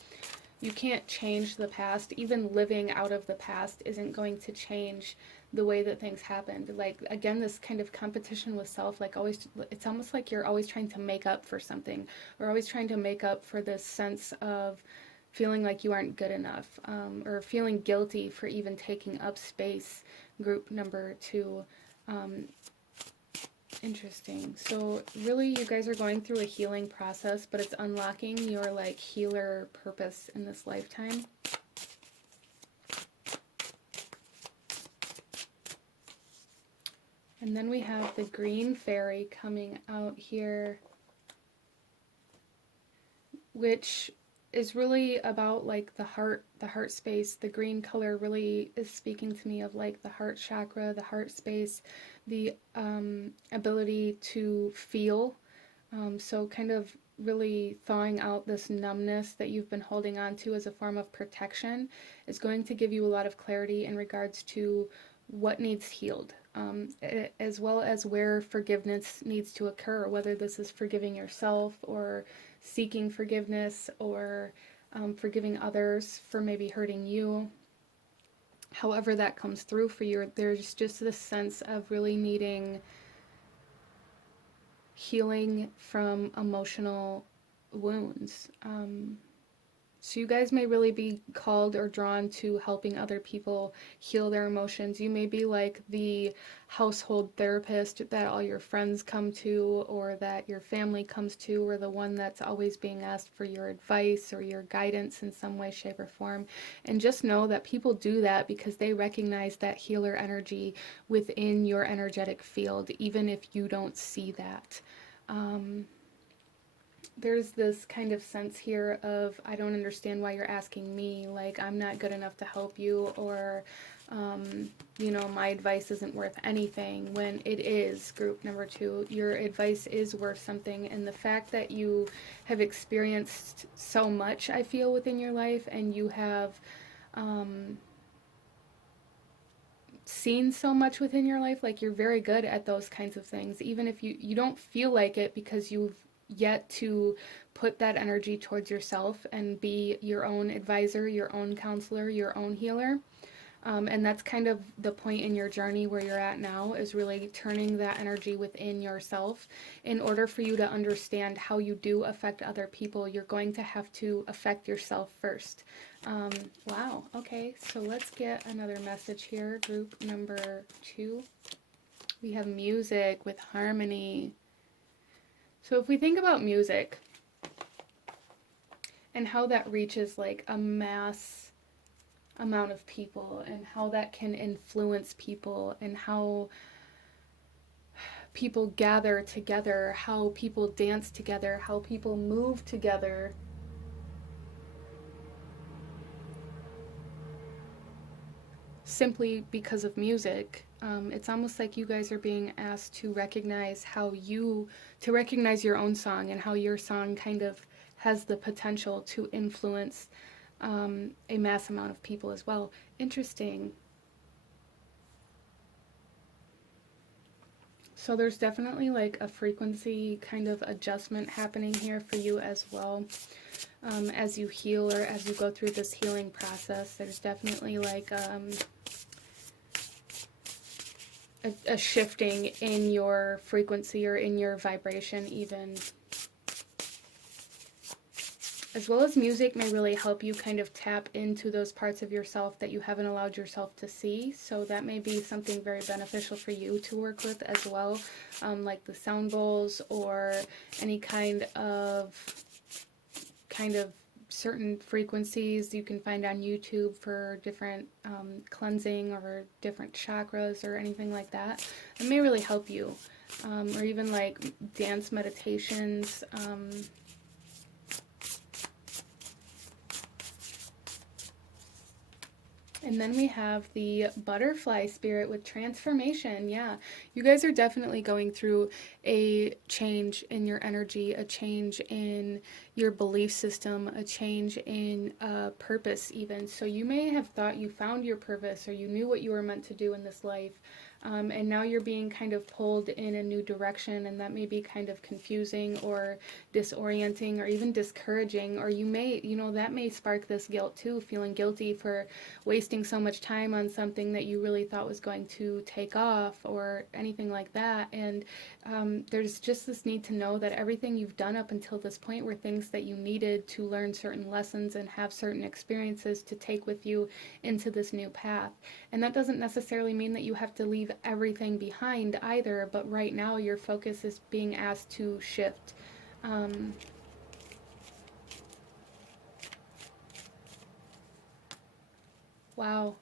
you can't change the past. Even living out of the past isn't going to change the way that things happened. Like, again, this kind of competition with self, like always, it's almost like you're always trying to make up for something, or always trying to make up for this sense of feeling like you aren't good enough, or feeling guilty for even taking up space, group number 2. Interesting. So really, you guys are going through a healing process, but it's unlocking your like healer purpose in this lifetime. And then we have the green fairy coming out here, which is really about like the heart space. The green color really is speaking to me of like the heart chakra, the heart space, the ability to feel. So kind of really thawing out this numbness that you've been holding on to as a form of protection is going to give you a lot of clarity in regards to what needs healed, as well as where forgiveness needs to occur, whether this is forgiving yourself or seeking forgiveness, or forgiving others for maybe hurting you. However that comes through for you, there's just this sense of really needing healing from emotional wounds. So you guys may really be called or drawn to helping other people heal their emotions. You may be like the household therapist that all your friends come to, or that your family comes to, or the one that's always being asked for your advice or your guidance in some way, shape, or form. And just know that people do that because they recognize that healer energy within your energetic field, even if you don't see that. There's this kind of sense here of, I don't understand why you're asking me, like I'm not good enough to help you, or you know, my advice isn't worth anything, when it is, group number 2. Your advice is worth something, and the fact that you have experienced so much, I feel, within your life, and you have seen so much within your life, like you're very good at those kinds of things, even if you don't feel like it, because you've yet to put that energy towards yourself and be your own advisor, your own counselor, your own healer. And that's kind of the point in your journey where you're at now, is really turning that energy within yourself. In order for you to understand how you do affect other people, you're going to have to affect yourself first. Wow, okay, so let's get another message here, group number 2. We have music with harmony. So if we think about music and how that reaches like a mass amount of people, and how that can influence people, and how people gather together, how people dance together, how people move together, simply because of music. It's almost like you guys are being asked to recognize recognize your own song, and how your song kind of has the potential to influence a mass amount of people as well. Interesting. So there's definitely like a frequency kind of adjustment happening here for you as well. As you heal, or as you go through this healing process, there's definitely like a shifting in your frequency, or in your vibration even. As well as music may really help you kind of tap into those parts of yourself that you haven't allowed yourself to see. So that may be something very beneficial for you to work with as well, like the sound bowls, or any kind of certain frequencies you can find on YouTube for different cleansing, or different chakras, or anything like that. It may really help you, or even like dance meditations. And then we have the butterfly spirit with transformation. Yeah, you guys are definitely going through a change in your energy, a change in your belief system, a change in purpose, even. So you may have thought you found your purpose or you knew what you were meant to do in this life. And now you're being kind of pulled in a new direction, and that may be kind of confusing or disorienting or even discouraging. Or you may, that may spark this guilt too, feeling guilty for wasting so much time on something that you really thought was going to take off or anything like that. And there's just this need to know that everything you've done up until this point were things that you needed to learn certain lessons and have certain experiences to take with you into this new path. And that doesn't necessarily mean that you have to leave everything behind either, but right now your focus is being asked to shift. Wow.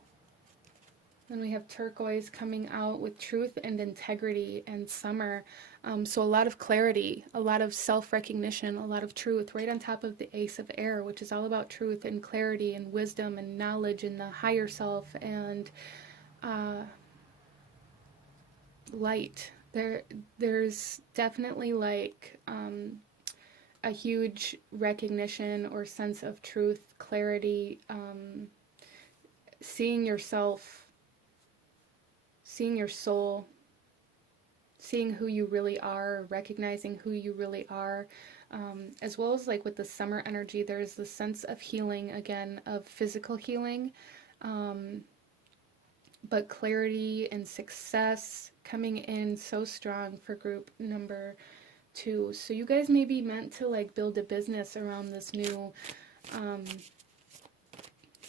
Then we have turquoise coming out with truth and integrity and summer. So a lot of clarity, a lot of self-recognition, a lot of truth right on top of the ace of air, which is all about truth and clarity and wisdom and knowledge and the higher self and light. There's definitely like a huge recognition or sense of truth, clarity, seeing yourself, seeing your soul, seeing who you really are, recognizing who you really are, as well as like with the summer energy, there's the sense of healing, again, of physical healing, but clarity and success coming in so strong for group number 2. So you guys may be meant to like build a business around this new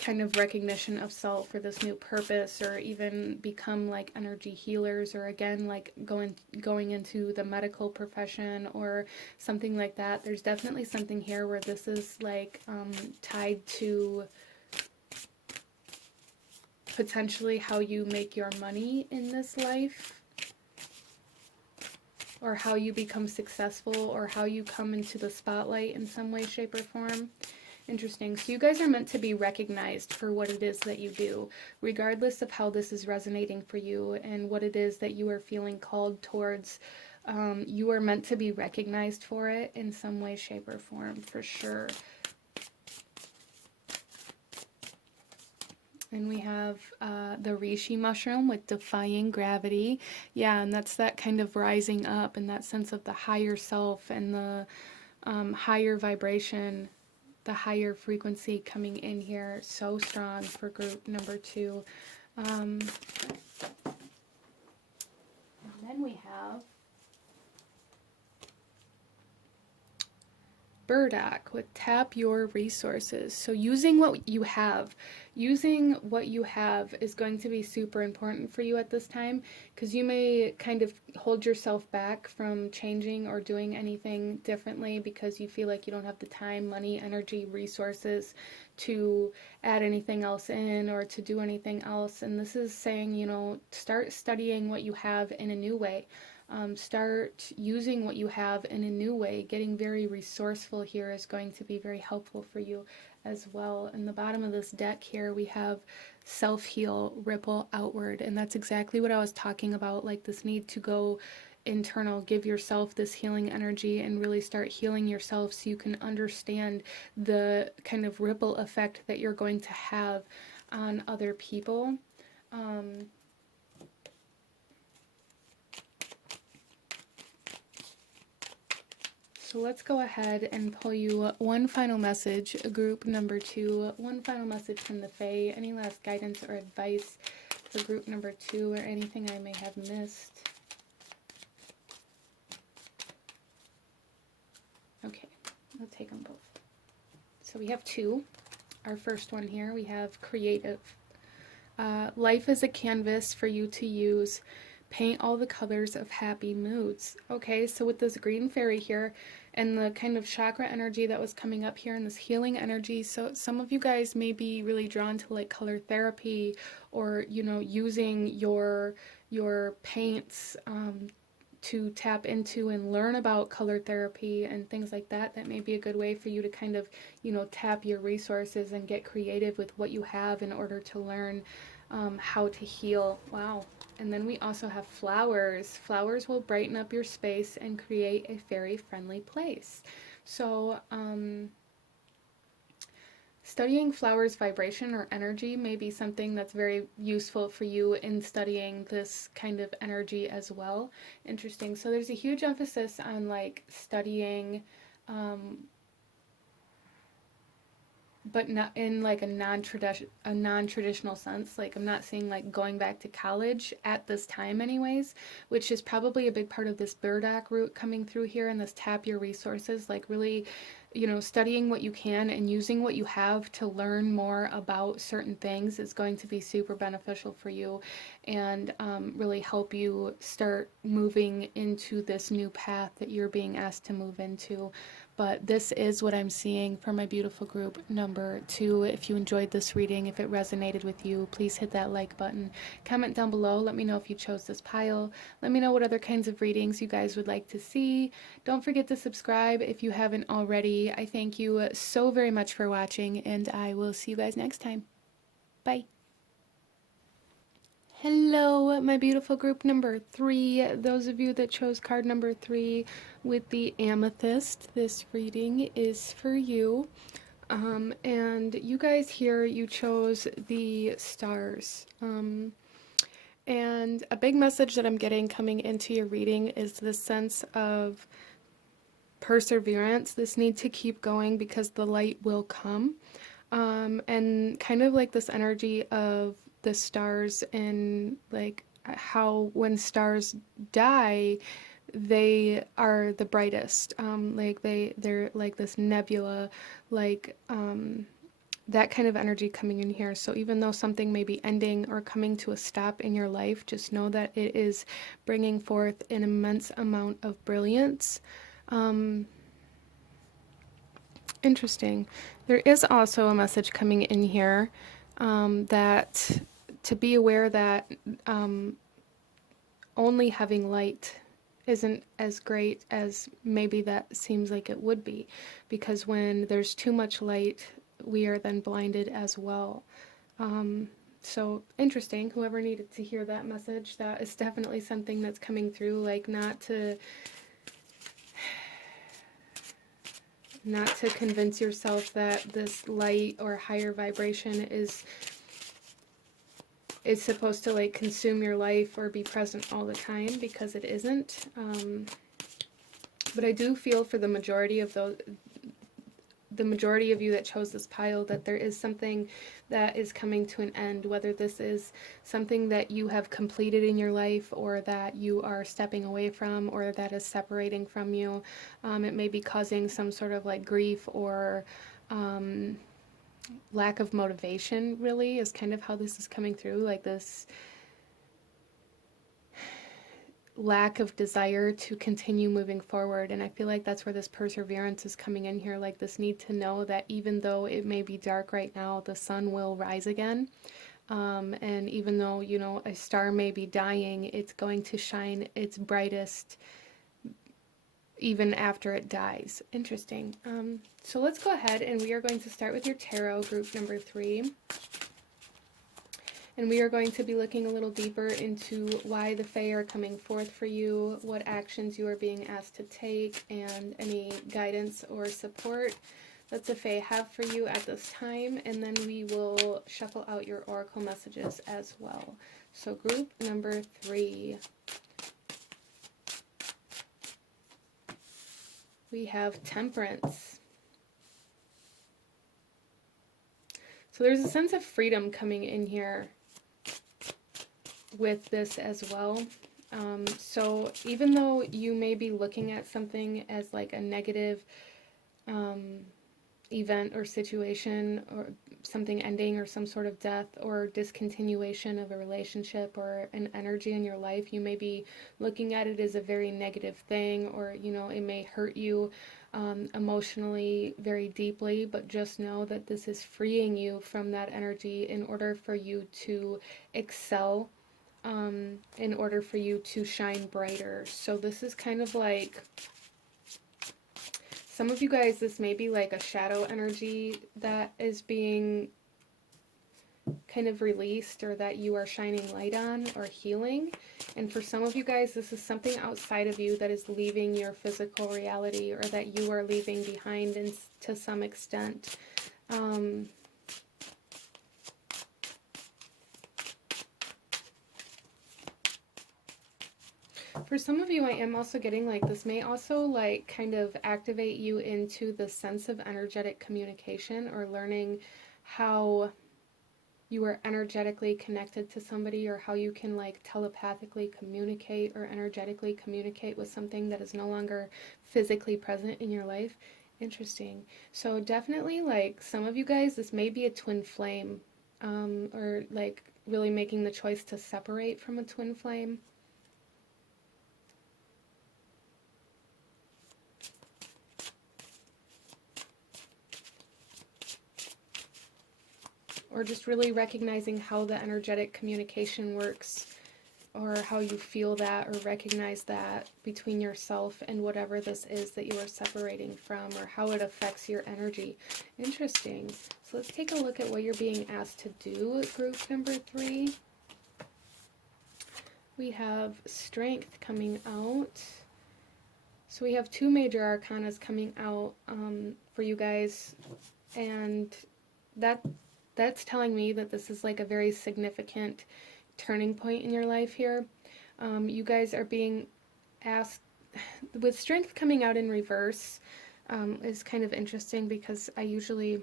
kind of recognition of self or this new purpose, or even become like energy healers, or again like going into the medical profession or something like that. There's definitely something here where this is like tied to potentially how you make your money in this life, or how you become successful, or how you come into the spotlight in some way, shape, or form. Interesting. So you guys are meant to be recognized for what it is that you do, regardless of how this is resonating for you and what it is that you are feeling called towards. You are meant to be recognized for it in some way, shape, or form, for sure. And we have the reishi mushroom with defying gravity. Yeah, and that's that kind of rising up and that sense of the higher self and the higher vibration, the higher frequency coming in here. So strong for group number 2. And then we have burdock with tap your resources. So using what you have is going to be super important for you at this time, because you may kind of hold yourself back from changing or doing anything differently because you feel like you don't have the time, money, energy, resources to add anything else in or to do anything else. And this is saying, start studying what you have in a new way. Start using what you have in a new way. Getting very resourceful here is going to be very helpful for you as well. In the bottom of this deck here, we have self-heal, ripple outward. And that's exactly what I was talking about, like this need to go internal, give yourself this healing energy and really start healing yourself so you can understand the kind of ripple effect that you're going to have on other people. So let's go ahead and pull you one final message, group number 2, one final message from the Fae. Any last guidance or advice for group number 2 or anything I may have missed? Okay, I'll take them both. So we have 2. Our first one here, we have creative. Life is a canvas for you to use. Paint all the colors of happy moods. Okay, so with this green fairy here and the kind of chakra energy that was coming up here and this healing energy, so some of you guys may be really drawn to like color therapy or, using your paints to tap into and learn about color therapy and things like that, that may be a good way for you to kind of, tap your resources and get creative with what you have in order to learn how to heal. Wow. And then we also have flowers. Flowers will brighten up your space and create a fairy friendly place. So, studying flowers' vibration or energy may be something that's very useful for you in studying this kind of energy as well. Interesting. So there's a huge emphasis on like studying, but not in like a non-traditional sense. Like I'm not saying like going back to college at this time anyways, which is probably a big part of this burdock root coming through here and this tap your resources, like really, studying what you can and using what you have to learn more about certain things is going to be super beneficial for you and really help you start moving into this new path that you're being asked to move into. But this is what I'm seeing for my beautiful group number 2. If you enjoyed this reading, if it resonated with you, please hit that like button. Comment down below. Let me know if you chose this pile. Let me know what other kinds of readings you guys would like to see. Don't forget to subscribe if you haven't already. I thank you so very much for watching, and I will see you guys next time. Bye. Hello, my beautiful group number 3. Those of you that chose card number 3 with the amethyst, this reading is for you. And you guys here, you chose the stars. And a big message that I'm getting coming into your reading is this sense of perseverance, this need to keep going because the light will come. And kind of like this energy of the stars and like how when stars die, they are the brightest. Like they're like this nebula, like that kind of energy coming in here. So even though something may be ending or coming to a stop in your life, just know that it is bringing forth an immense amount of brilliance. Interesting. There is also a message coming in here that to be aware that only having light isn't as great as maybe that seems like it would be, because when there's too much light, we are then blinded as well. So interesting. Whoever needed to hear that message, that is definitely something that's coming through, like not to convince yourself that this light or higher vibration is supposed to like consume your life or be present all the time, because it isn't. But I do feel for the majority of you that chose this pile that there is something that is coming to an end, whether this is something that you have completed in your life or that you are stepping away from or that is separating from you. It may be causing some sort of like grief or lack of motivation, really, is kind of how this is coming through, like this lack of desire to continue moving forward. And I feel like that's where this perseverance is coming in here, like this need to know that even though it may be dark right now, the sun will rise again. And even though, a star may be dying, it's going to shine its brightest even after it dies. Interesting. So let's go ahead and we are going to start with your tarot group number 3. And we are going to be looking a little deeper into why the Fae are coming forth for you, what actions you are being asked to take, and any guidance or support that the Fae have for you at this time. And then we will shuffle out your oracle messages as well. So group number 3. We have Temperance. So there's a sense of freedom coming in here with this as well. So even though you may be looking at something as like a negative event or situation, or something ending, or some sort of death or discontinuation of a relationship or an energy in your life, you may be looking at it as a very negative thing, or it may hurt you emotionally very deeply, but just know that this is freeing you from that energy in order for you to excel in order for you to shine brighter. So this is kind of like, some of you guys, this may be like a shadow energy that is being kind of released, or that you are shining light on or healing. And for some of you guys, this is something outside of you that is leaving your physical reality, or that you are leaving behind to some extent. For some of you, I am also getting like this may also like kind of activate you into the sense of energetic communication, or learning how you are energetically connected to somebody, or how you can like telepathically communicate or energetically communicate with something that is no longer physically present in your life. Interesting. So definitely, like, some of you guys, this may be a twin flame, or like really making the choice to separate from a twin flame. Or just really recognizing how the energetic communication works, or how you feel that or recognize that between yourself and whatever this is that you are separating from, or how it affects your energy. Interesting. So let's take a look at what you're being asked to do, group number 3. We have Strength coming out. So we have 2 major arcanas coming out for you guys, and that's telling me that this is like a very significant turning point in your life here. You guys are being asked, with Strength coming out in reverse, is kind of interesting, because I usually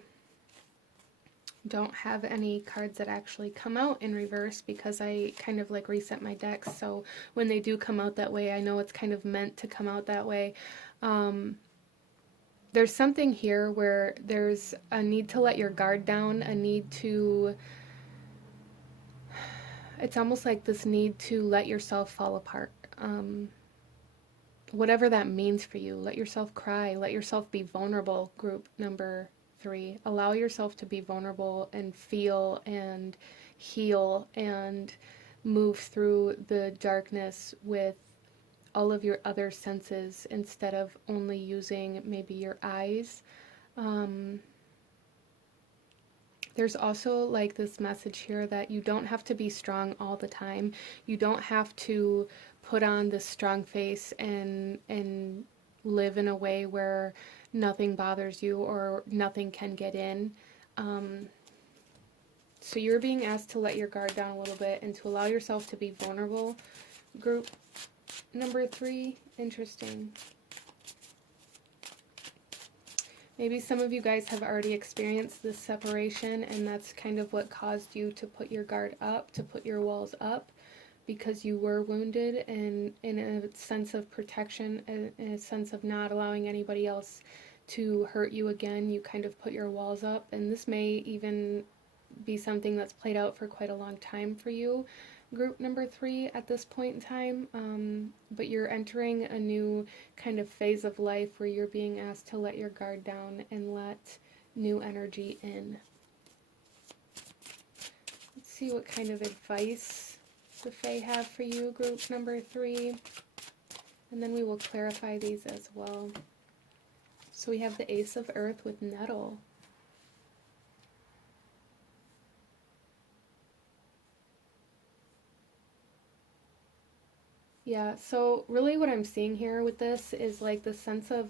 don't have any cards that actually come out in reverse, because I kind of like reset my decks. So when they do come out that way, I know it's kind of meant to come out that way. There's something here where there's a need to let your guard down, a need to, it's almost like this need to let yourself fall apart. Whatever that means for you, let yourself cry, let yourself be vulnerable, group number 3. Allow yourself to be vulnerable and feel and heal and move through the darkness with all of your other senses, instead of only using maybe your eyes. There's also like this message here that you don't have to be strong all the time. You don't have to put on this strong face and live in a way where nothing bothers you or nothing can get in. So you're being asked to let your guard down a little bit and to allow yourself to be vulnerable, group number 3. Interesting. Maybe some of you guys have already experienced this separation, and that's kind of what caused you to put your guard up, to put your walls up, because you were wounded, and in a sense of protection, in a sense of not allowing anybody else to hurt you again, you kind of put your walls up. And this may even be something that's played out for quite a long time for you, group number 3, at this point in time, but you're entering a new kind of phase of life where you're being asked to let your guard down and let new energy in. Let's see what kind of advice the Fae have for you, group number 3, and then we will clarify these as well. So we have the Ace of Earth with Nettle. Yeah, so really what I'm seeing here with this is like the sense of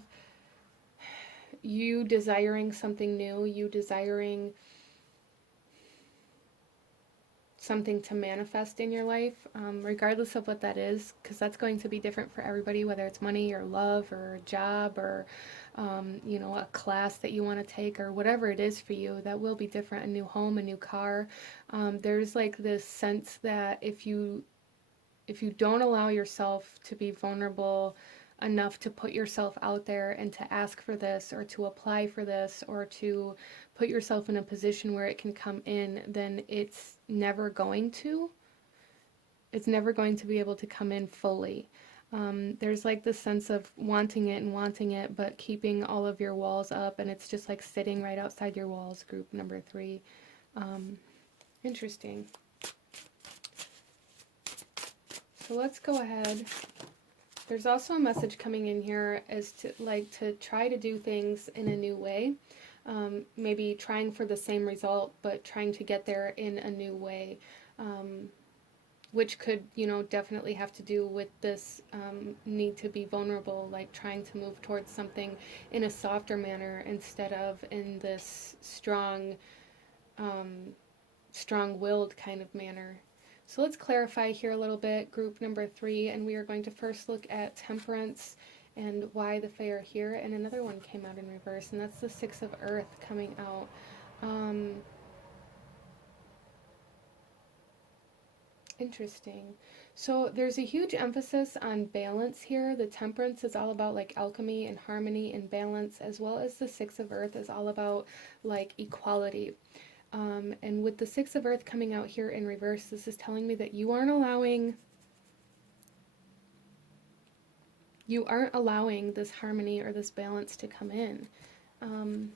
you desiring something new, you desiring something to manifest in your life, regardless of what that is, because that's going to be different for everybody, whether it's money or love or a job or, you know, a class that you want to take or whatever it is for you, that will be different. A new home, a new car. There's like this sense that if you don't allow yourself to be vulnerable enough to put yourself out there and to ask for this or to apply for this or to put yourself in a position where it can come in, then it's never going to be able to come in fully. There's like this sense of wanting it, but keeping all of your walls up, and it's just like sitting right outside your walls, group number 3. Interesting. So let's go ahead. There's also a message coming in here as to to try to do things in a new way. Maybe trying for the same result, but trying to get there in a new way. Which could, definitely have to do with this need to be vulnerable, like trying to move towards something in a softer manner instead of in this strong-willed kind of manner. So let's clarify here a little bit, group number 3, and we are going to first look at temperance and why the Fae are here. And another one came out in reverse, and that's the Six of Earth coming out. Interesting. So there's a huge emphasis on balance here. The temperance is all about like alchemy and harmony and balance, as well as the Six of Earth is all about like equality. And with the Six of Earth coming out here in reverse, this is telling me that you aren't allowing this harmony or this balance to come in. And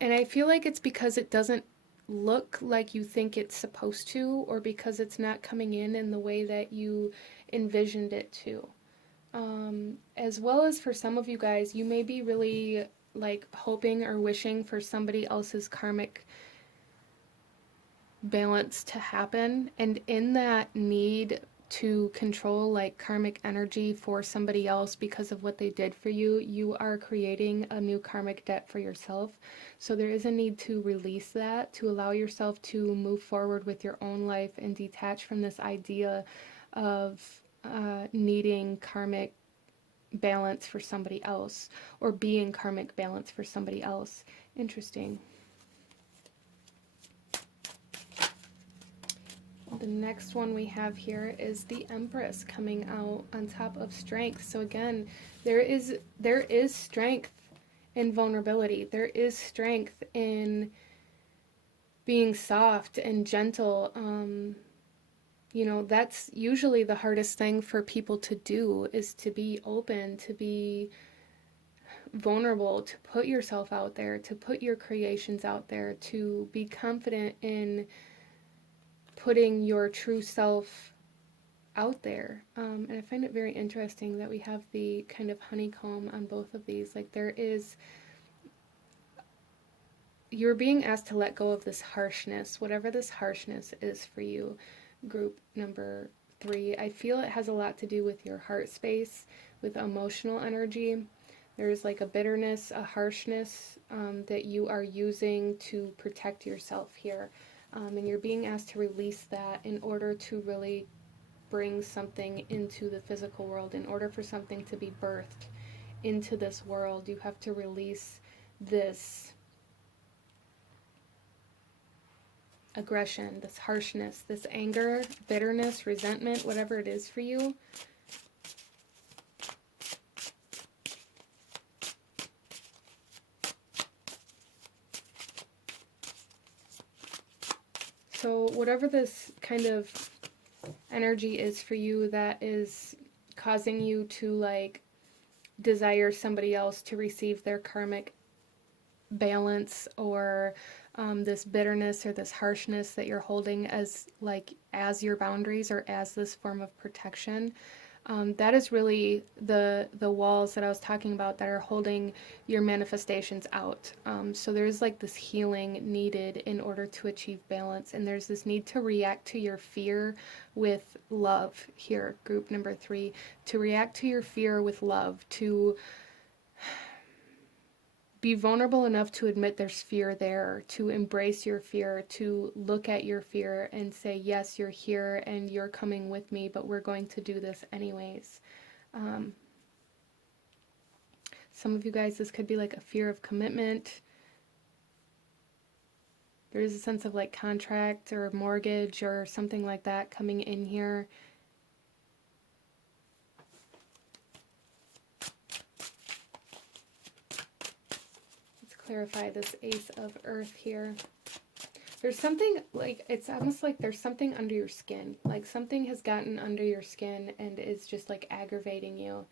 I feel like it's because it doesn't look like you think it's supposed to, or because it's not coming in the way that you envisioned it to. As well as for some of you guys, you may be really like hoping or wishing for somebody else's karmic balance to happen, and in that need to control like karmic energy for somebody else because of what they did for you, you are creating a new karmic debt for yourself. So there is a need to release that, to allow yourself to move forward with your own life and detach from this idea of needing karmic balance for somebody else or being karmic balance for somebody else. Interesting. The next one we have here is the Empress coming out on top of Strength. So again, there is strength in vulnerability. There is strength in being soft and gentle. That's usually the hardest thing for people to do, is to be open, to be vulnerable, to put yourself out there, to put your creations out there, to be confident in putting your true self out there. And I find it very interesting that we have the kind of honeycomb on both of these. Like you're being asked to let go of this harshness, whatever this harshness is for you, group number 3. I feel it has a lot to do with your heart space, with emotional energy. There's like a bitterness, a harshness that you are using to protect yourself here. And you're being asked to release that in order to really bring something into the physical world. In order for something to be birthed into this world, you have to release this aggression, this harshness, this anger, bitterness, resentment, whatever it is for you. So whatever this kind of energy is for you that is causing you to like desire somebody else to receive their karmic balance, or this bitterness or this harshness that you're holding as your boundaries or as this form of protection, that is really the walls that I was talking about that are holding your manifestations out. So there's like this healing needed in order to achieve balance, and there's this need to react to your fear with love here, group number 3, to react to your fear with love, to be vulnerable enough to admit there's fear there, to embrace your fear, to look at your fear and say, yes, you're here and you're coming with me, but we're going to do this anyways. Some of you guys, this could be like a fear of commitment. There is a sense of like contract or mortgage or something like that coming in here. Clarify this Ace of Earth here. There's something like, it's almost like there's something under your skin, like something has gotten under your skin and is just like aggravating you.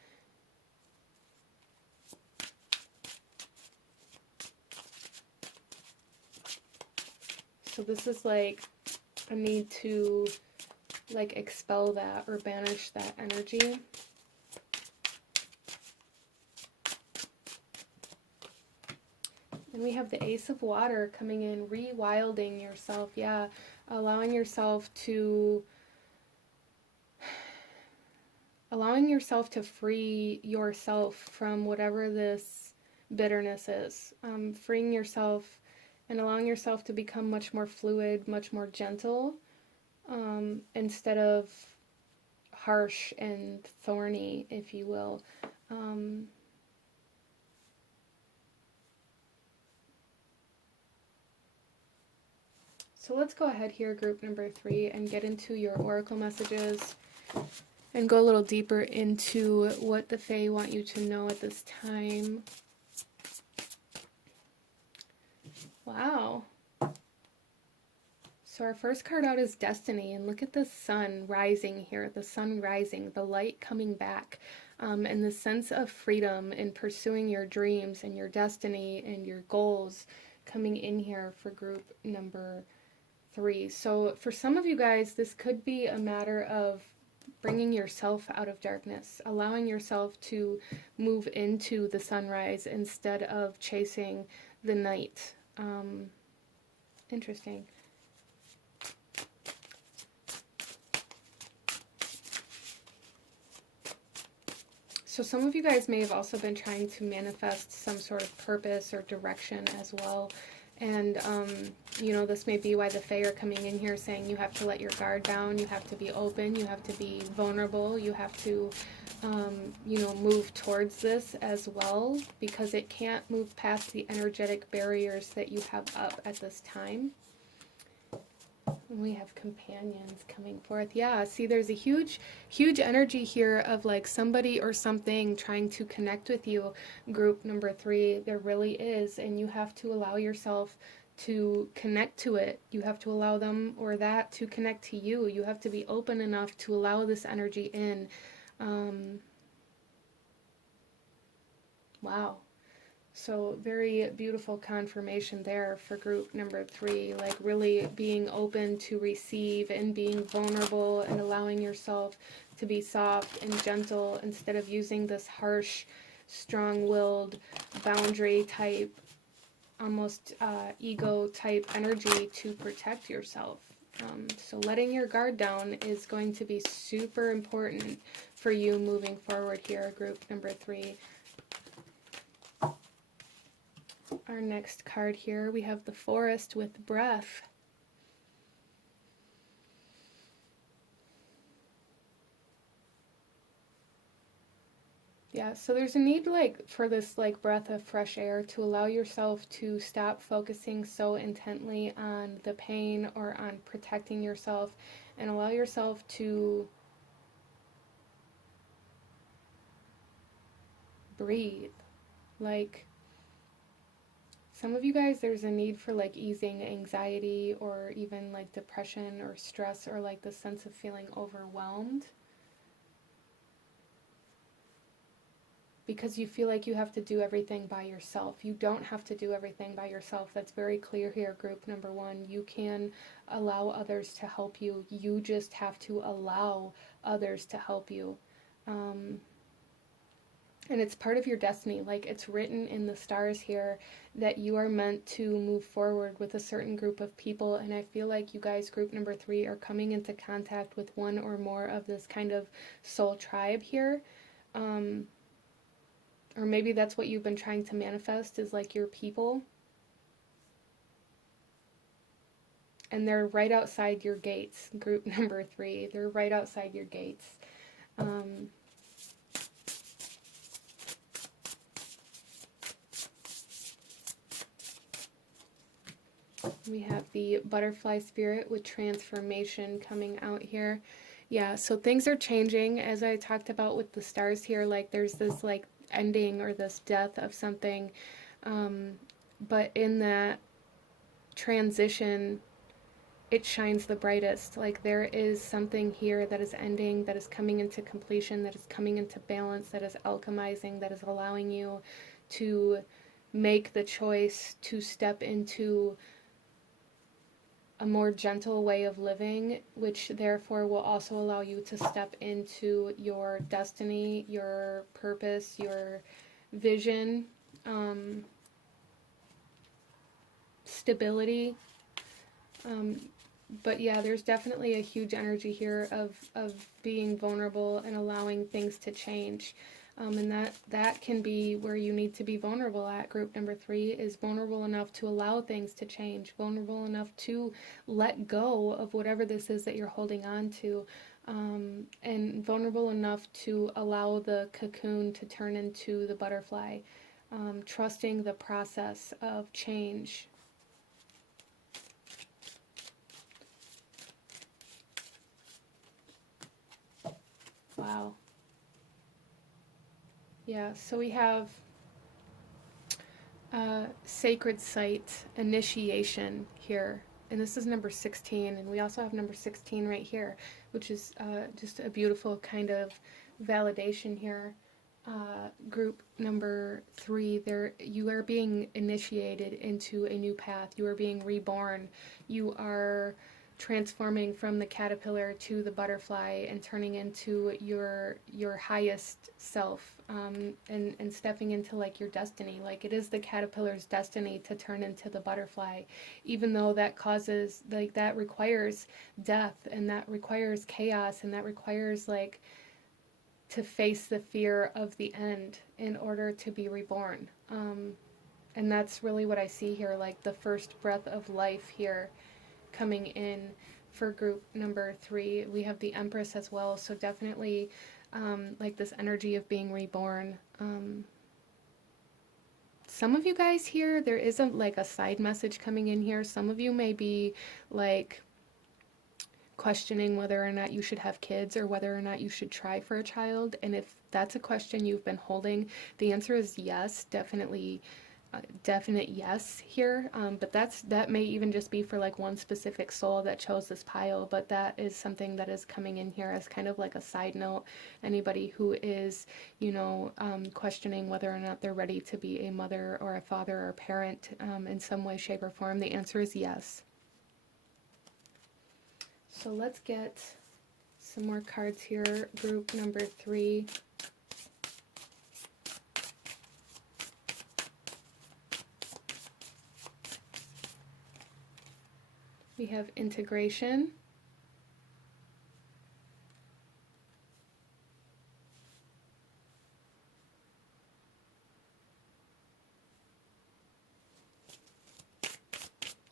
So this is like a need to like expel that or banish that energy. And we have the Ace of Water coming in, rewilding yourself. Yeah, allowing yourself to free yourself from whatever this bitterness is. Freeing yourself and allowing yourself to become much more fluid, much more gentle, instead of harsh and thorny, if you will. So let's go ahead here, group number 3, and get into your oracle messages and go a little deeper into what the Fae want you to know at this time. Wow. So our first card out is Destiny, and look at the sun rising here, the sun rising, the light coming back, and the sense of freedom in pursuing your dreams and your destiny and your goals coming in here for group number 3. So for some of you guys, this could be a matter of bringing yourself out of darkness, allowing yourself to move into the sunrise instead of chasing the night. Interesting. So some of you guys may have also been trying to manifest some sort of purpose or direction as well. And, you know, this may be why the Fae are coming in here saying you have to let your guard down, you have to be open, you have to be vulnerable, you have to, you know, move towards this as well, because it can't move past the energetic barriers that you have up at this time. We have companions coming forth. Yeah, see, there's a huge energy here of like somebody or something trying to connect with you, group number 3. There really is, and you have to allow yourself to connect to it. You have to allow them or that to connect to you. You have to be open enough to allow this energy in. Wow. So very beautiful confirmation there for group number 3, like really being open to receive and being vulnerable and allowing yourself to be soft and gentle instead of using this harsh, strong-willed, boundary type, almost ego type energy to protect yourself. So letting your guard down is going to be super important for you moving forward here, group number 3. Our next card here, we have the Forest with Breath. Yeah, so there's a need like for this like breath of fresh air to allow yourself to stop focusing so intently on the pain or on protecting yourself and allow yourself to breathe. Like some of you guys, there's a need for like easing anxiety or even like depression or stress or like the sense of feeling overwhelmed, because you feel like you have to do everything by yourself. You don't have to do everything by yourself. That's very clear here, group number 1. You can allow others to help you. You just have to allow others to help you. And it's part of your destiny. Like it's written in the stars here that you are meant to move forward with a certain group of people. And I feel like you guys, group number 3, are coming into contact with one or more of this kind of soul tribe here. Or maybe that's what you've been trying to manifest, is like your people. And they're right outside your gates, group number 3. They're right outside your gates. We have the butterfly spirit with transformation coming out here. Yeah, so things are changing, as I talked about with the stars here. Like there's this like ending or this death of something, but in that transition it shines the brightest. Like there is something here that is ending, that is coming into completion, that is coming into balance, that is alchemizing, that is allowing you to make the choice to step into a more gentle way of living, which therefore will also allow you to step into your destiny, your purpose, your vision, stability. But yeah, there's definitely a huge energy here of being vulnerable and allowing things to change. And that can be where you need to be vulnerable at. Group number 3 is vulnerable enough to allow things to change, vulnerable enough to let go of whatever this is that you're holding on to, and vulnerable enough to allow the cocoon to turn into the butterfly, trusting the process of change. Wow. Yeah, so we have sacred site initiation here. And this is number 16. And we also have number 16 right here, which is just a beautiful kind of validation here. Group number 3, there you are being initiated into a new path. You are being reborn. You are transforming from the caterpillar to the butterfly and turning into your highest self, and stepping into like your destiny. Like, it is the caterpillar's destiny to turn into the butterfly, even though that causes, like, that requires death, and that requires chaos, and that requires like to face the fear of the end in order to be reborn. And that's really what I see here, like the first breath of life here coming in for group number 3. We have the Empress as well, so definitely like this energy of being reborn. Some of you guys here, there isn't like a side message coming in here. Some of you may be like questioning whether or not you should have kids or whether or not you should try for a child. And if that's a question you've been holding, the answer is yes, definitely. Definite yes here, but that may even just be for like one specific soul that chose this pile, but that is something that is coming in here as kind of like a side note. Anybody who is, questioning whether or not they're ready to be a mother or a father or a parent, in some way, shape, or form, the answer is yes. So let's get some more cards here. Group number 3. We have integration.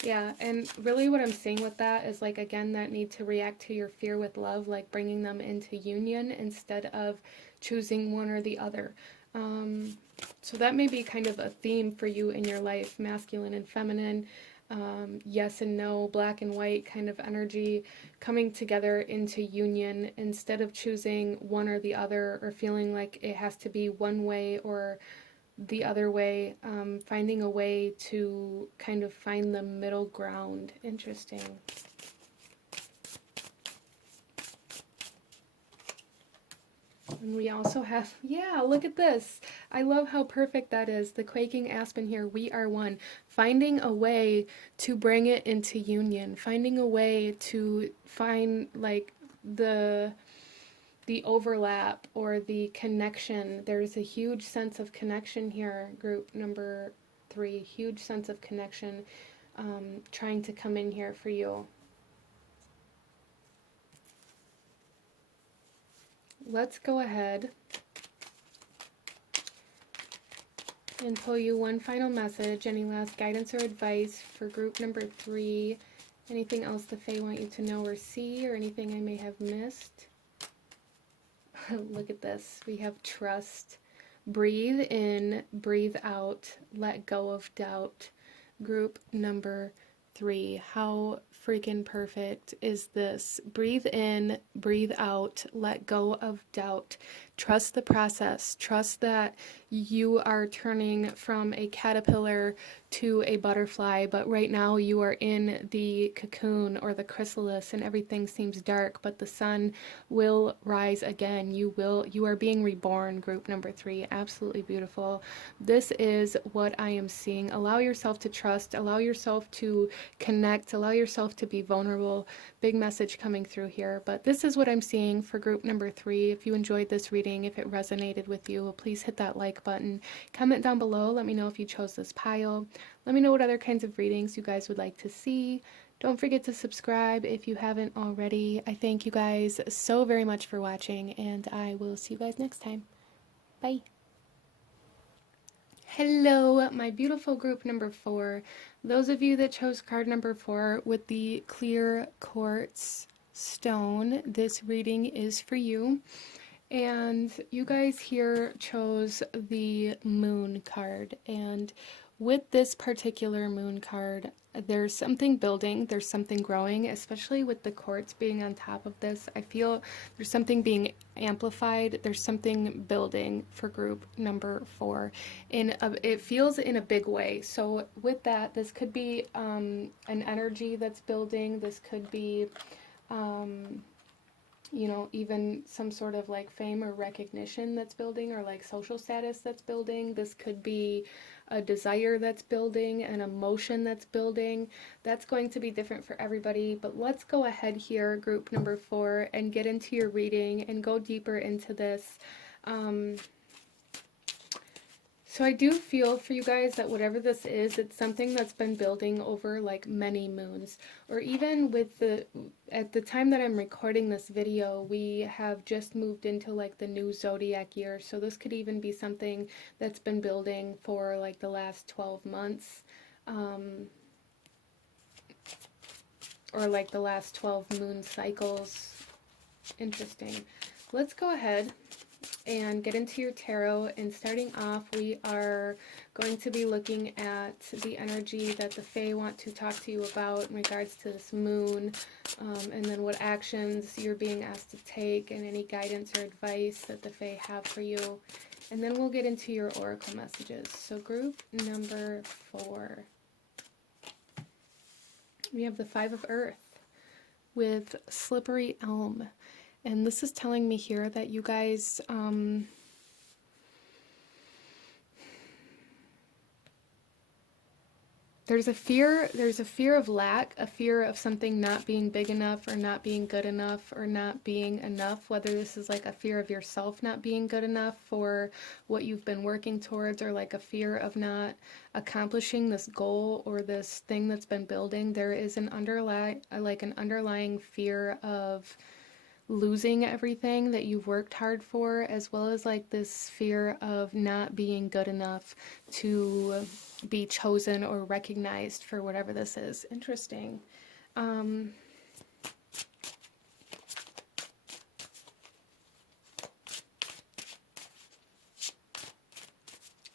Yeah, and really what I'm saying with that is, like, again, that need to react to your fear with love, like bringing them into union instead of choosing one or the other. So that may be kind of a theme for you in your life, masculine and feminine, yes and no, black and white kind of energy coming together into union instead of choosing one or the other, or feeling like it has to be one way or the other way, finding a way to kind of find the middle ground. Interesting. And we also have, yeah, look at this. I love how perfect that is. The quaking aspen here, we are one. Finding a way to bring it into union. Finding a way to find like the overlap or the connection. There's a huge sense of connection here, group number 3. Huge sense of connection trying to come in here for you. Let's go ahead and pull you one final message. Any last guidance or advice for group number 3? Anything else the Fae want you to know or see, or anything I may have missed? Look at this. We have trust. Breathe in, breathe out, let go of doubt. Group number 3. How freaking perfect is this? Breathe in, breathe out, let go of doubt. Trust the process. Trust that you are turning from a caterpillar to a butterfly, but right now you are in the cocoon or the chrysalis and everything seems dark, but the sun will rise again. You are being reborn, group number 3. Absolutely beautiful. This is what I am seeing. Allow yourself to trust, allow yourself to connect, allow yourself to be vulnerable. Big message coming through here. But this is what I'm seeing for group number 3. If you enjoyed this reading, if it resonated with you, please hit that like button. Comment down below. Let me know if you chose this pile. Let me know what other kinds of readings you guys would like to see. Don't forget to subscribe if you haven't already. I thank you guys so very much for watching, and I will see you guys next time. Bye. Hello, my beautiful group number 4. Those of you that chose card number 4 with the clear quartz stone, this reading is for you. And you guys here chose the moon card. And with this particular moon card, there's something building, there's something growing, especially with the quartz being on top of this. I feel there's something being amplified, there's something building for group number 4. It feels in a big way. So with that, this could be an energy that's building, this could be you know, even some sort of like fame or recognition that's building, or like social status that's building. This could be a desire that's building, an emotion that's building. That's going to be different for everybody. But let's go ahead here, group number 4, and get into your reading and go deeper into this. So I do feel for you guys that whatever this is, it's something that's been building over like many moons, or even with at the time that I'm recording this video, we have just moved into like the new zodiac year. So this could even be something that's been building for like the last 12 months, or like the last 12 moon cycles. Interesting. Let's go ahead and get into your tarot, and starting off, we are going to be looking at the energy that the Fae want to talk to you about in regards to this moon, and then what actions you're being asked to take, and any guidance or advice that the Fae have for you. And then we'll get into your oracle messages. So group number 4, we have the 5 of Earth with Slippery Elm. And this is telling me here that you guys, there's a fear of lack, a fear of something not being big enough, or not being good enough, or not being enough, whether this is like a fear of yourself not being good enough for what you've been working towards, or like a fear of not accomplishing this goal or this thing that's been building. There is an underlying fear of losing everything that you've worked hard for, as well as like this fear of not being good enough to be chosen or recognized for whatever this is. Interesting.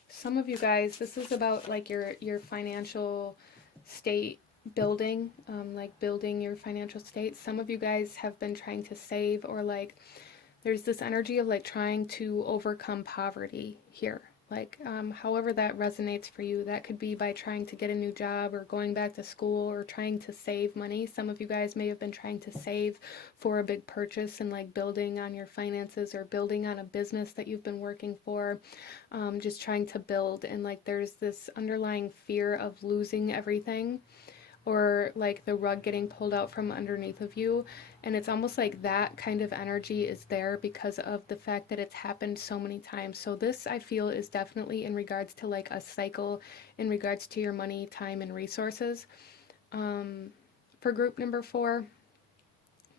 Some of you guys, this is about like your financial state building, like building your financial state. Some of you guys have been trying to save, or like there's this energy of like trying to overcome poverty here. Like however that resonates for you, that could be by trying to get a new job, or going back to school, or trying to save money. Some of you guys may have been trying to save for a big purchase, and like building on your finances, or building on a business that you've been working for, just trying to build. And like there's this underlying fear of losing everything, or like the rug getting pulled out from underneath of you. And it's almost like that kind of energy is there because of the fact that it's happened so many times. So this, I feel, is definitely in regards to like a cycle in regards to your money, time, and resources. For group number 4,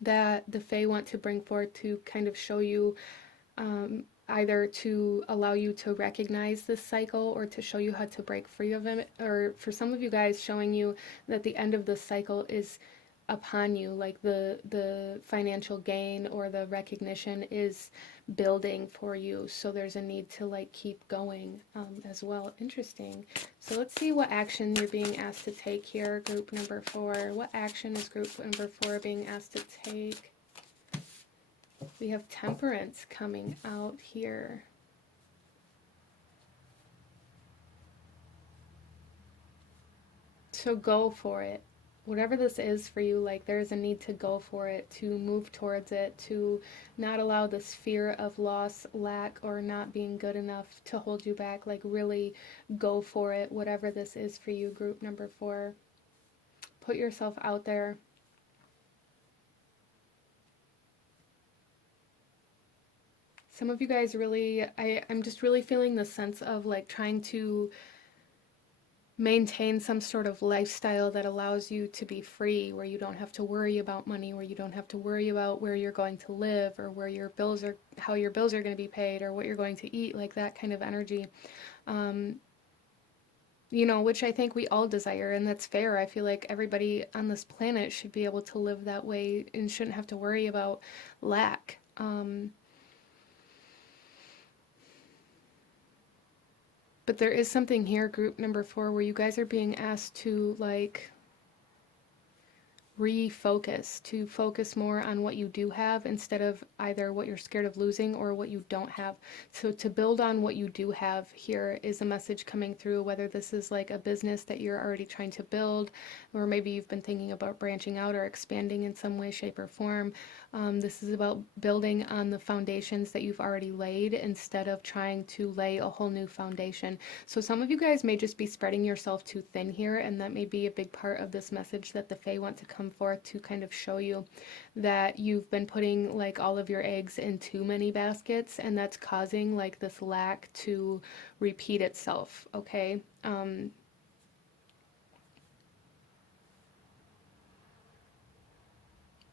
that the Fae want to bring forth to kind of show you, either to allow you to recognize this cycle, or to show you how to break free of it, or for some of you guys showing you that the end of this cycle is upon you, like the financial gain or the recognition is building for you, so there's a need to like keep going as well. Interesting. So let's see what action you're being asked to take here, group number 4. What action is group number 4 being asked to take? We have Temperance coming out here. So go for it. Whatever this is for you, like there's a need to go for it, to move towards it, to not allow this fear of loss, lack, or not being good enough to hold you back. Like really go for it, whatever this is for you, group number 4. Put yourself out there. Some of you guys really, I'm just really feeling the sense of like trying to maintain some sort of lifestyle that allows you to be free, where you don't have to worry about money, where you don't have to worry about where you're going to live or where your bills are, how your bills are going to be paid or what you're going to eat, like that kind of energy. Um, which I think we all desire, and that's fair. I feel like everybody on this planet should be able to live that way and shouldn't have to worry about lack. But there is something here, group number 4, where you guys are being asked to like refocus, to focus more on what you do have instead of either what you're scared of losing or what you don't have. So to build on what you do have here is a message coming through, whether this is like a business that you're already trying to build, or maybe you've been thinking about branching out or expanding in some way, shape, or form. This is about building on the foundations that you've already laid instead of trying to lay a whole new foundation. So some of you guys may just be spreading yourself too thin here, and that may be a big part of this message that the Fae want to come forth to kind of show you that you've been putting like all of your eggs in too many baskets, and that's causing like this lack to repeat itself, okay?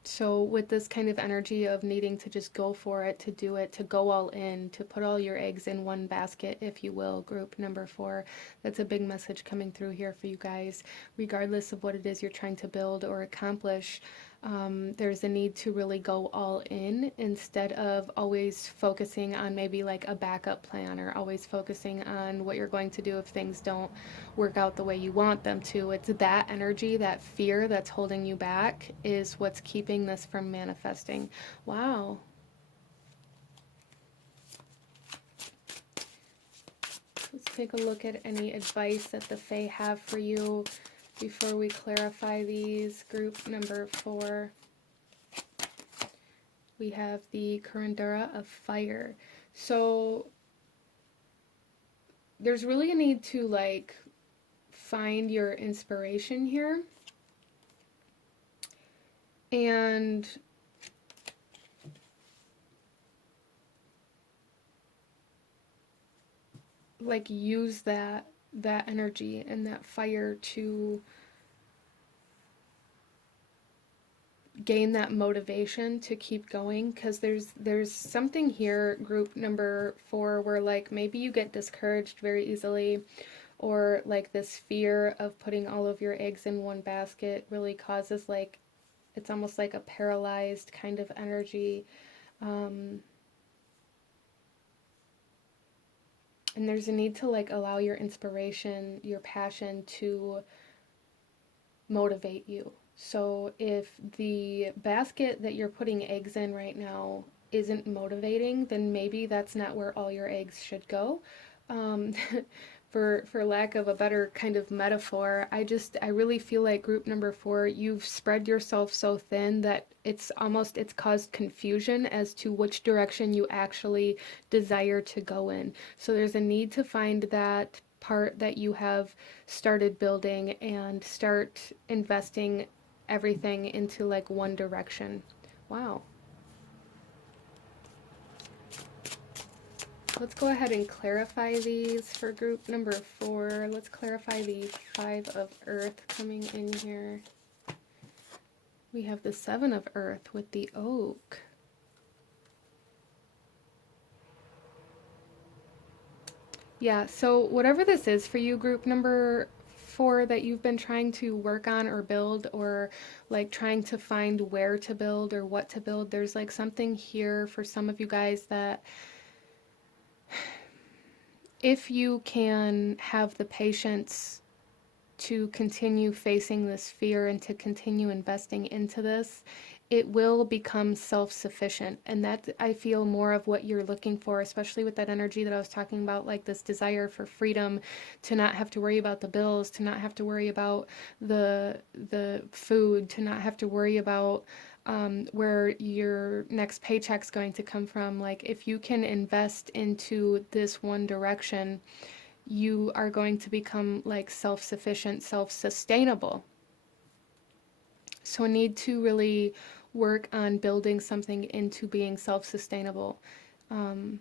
So with this kind of energy of needing to just go for it, to do it, to go all in, to put all your eggs in one basket, if you will, group number 4, that's a big message coming through here for you guys. Regardless of what it is you're trying to build or accomplish, there's a need to really go all in instead of always focusing on maybe like a backup plan, or always focusing on what you're going to do if things don't work out the way you want them to. It's that energy, that fear that's holding you back is what's keeping this from manifesting. Wow. Let's take a look at any advice that the Fae have for you before we clarify these. Group number 4. We have the Curandura of Fire. So there's really a need to like find your inspiration here and like use that energy and that fire to gain that motivation to keep going, because there's something here, group number 4, where like maybe you get discouraged very easily, or like this fear of putting all of your eggs in one basket really causes like, it's almost like a paralyzed kind of energy. And there's a need to like allow your inspiration, your passion to motivate you. So if the basket that you're putting eggs in right now isn't motivating, then maybe that's not where all your eggs should go. Um, for lack of a better kind of metaphor, I really feel like group number 4, you've spread yourself so thin that it's caused confusion as to which direction you actually desire to go in. So there's a need to find that part that you have started building and start investing everything into like one direction. Wow. Let's go ahead and clarify these for group number 4. Let's clarify the 5 of Earth coming in here. We have the 7 of Earth with the Oak. Yeah, so whatever this is for you, group number 4, that you've been trying to work on or build, or like trying to find where to build or what to build, there's like something here for some of you guys that if you can have the patience to continue facing this fear and to continue investing into this, it will become self-sufficient. And that, I feel, more of what you're looking for, especially with that energy that I was talking about, like this desire for freedom, to not have to worry about the bills, to not have to worry about the food, to not have to worry about where your next paycheck's going to come from. Like if you can invest into this one direction, you are going to become like self-sufficient, self-sustainable. So a need to really work on building something into being self-sustainable. Um,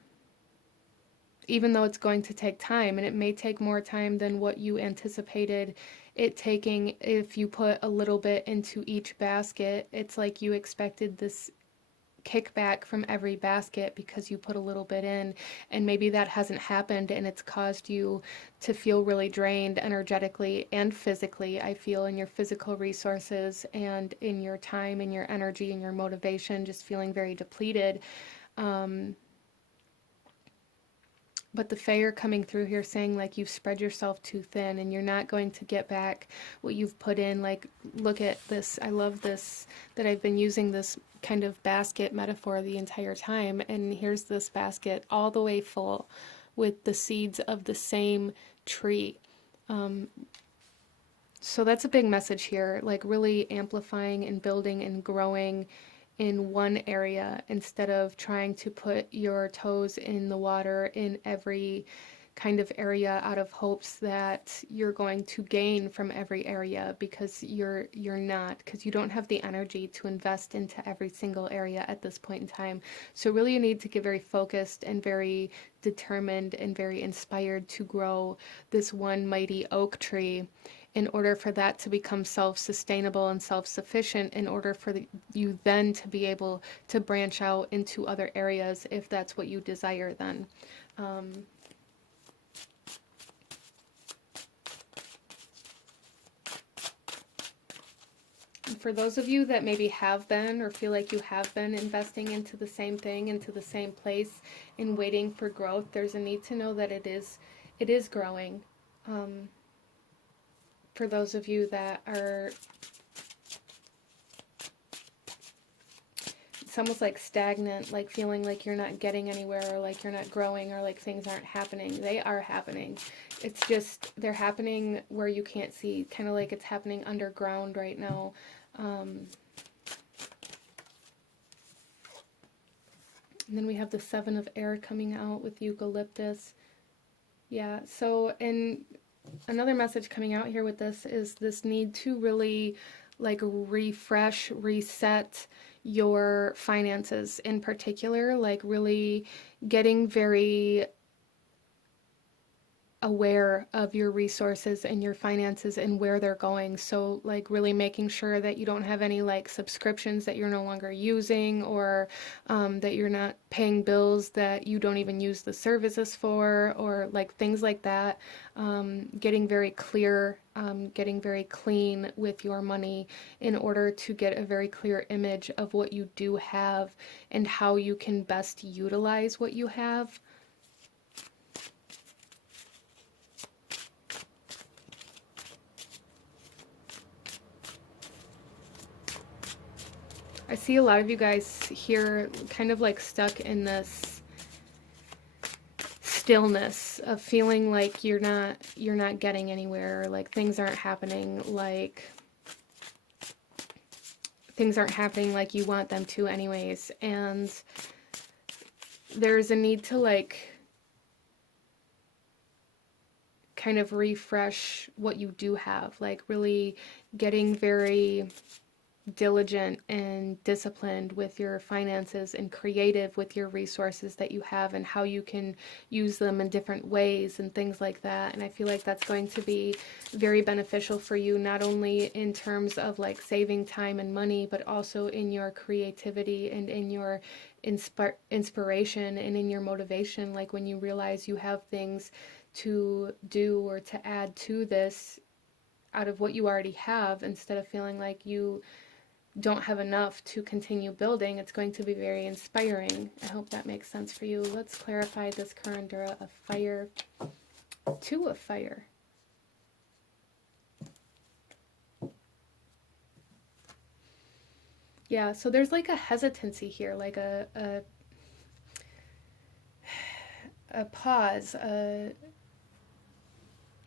Even though it's going to take time, and it may take more time than what you anticipated it taking. If you put a little bit into each basket, it's like you expected this kickback from every basket because you put a little bit in, and maybe that hasn't happened, and it's caused you to feel really drained energetically and physically. I feel in your physical resources and in your time and your energy and your motivation, just feeling very depleted. um, but the Fae coming through here saying like you've spread yourself too thin and you're not going to get back what you've put in. Like, look at this. I love this, that I've been using this kind of basket metaphor the entire time. And here's this basket all the way full with the seeds of the same tree. So that's a big message here, like really amplifying and building and growing in one area instead of trying to put your toes in the water in every kind of area out of hopes that you're going to gain from every area, because you're not, because you don't have the energy to invest into every single area at this point in time. So really you need to get very focused and very determined and very inspired to grow this one mighty oak tree, in order for that to become self-sustainable and self-sufficient, in order for you then to be able to branch out into other areas if that's what you desire then. Um, for those of you that maybe have been or feel like you have been investing into the same thing, into the same place, and waiting for growth, there's a need to know that it is growing. Um, for those of you that are, it's almost like stagnant, like feeling like you're not getting anywhere, or like you're not growing, or like things aren't happening. They are happening. It's just they're happening where you can't see, kind of like it's happening underground right now. And then we have the Seven of Air coming out with eucalyptus. Yeah, so, and another message coming out here with this is this need to really like refresh, reset your finances in particular, like really getting very aware of your resources and your finances and where they're going. So like really making sure that you don't have any like subscriptions that you're no longer using, or that you're not paying bills that you don't even use the services for, or like things like that. Getting very clear, getting very clean with your money in order to get a very clear image of what you do have and how you can best utilize what you have. I see a lot of you guys here kind of like stuck in this stillness of feeling like you're not getting anywhere, like things aren't happening, like things aren't happening like you want them to anyways. And there's a need to like kind of refresh what you do have, like really getting very diligent and disciplined with your finances and creative with your resources that you have and how you can use them in different ways and things like that. And I feel like that's going to be very beneficial for you, not only in terms of like saving time and money, but also in your creativity and in your inspiration and in your motivation. Like when you realize you have things to do or to add to this out of what you already have, instead of feeling like you don't have enough to continue building, it's going to be very inspiring. I hope that makes sense for you. Let's clarify this Curandura of fire, two of fire. Yeah, so there's like a hesitancy here, like a pause,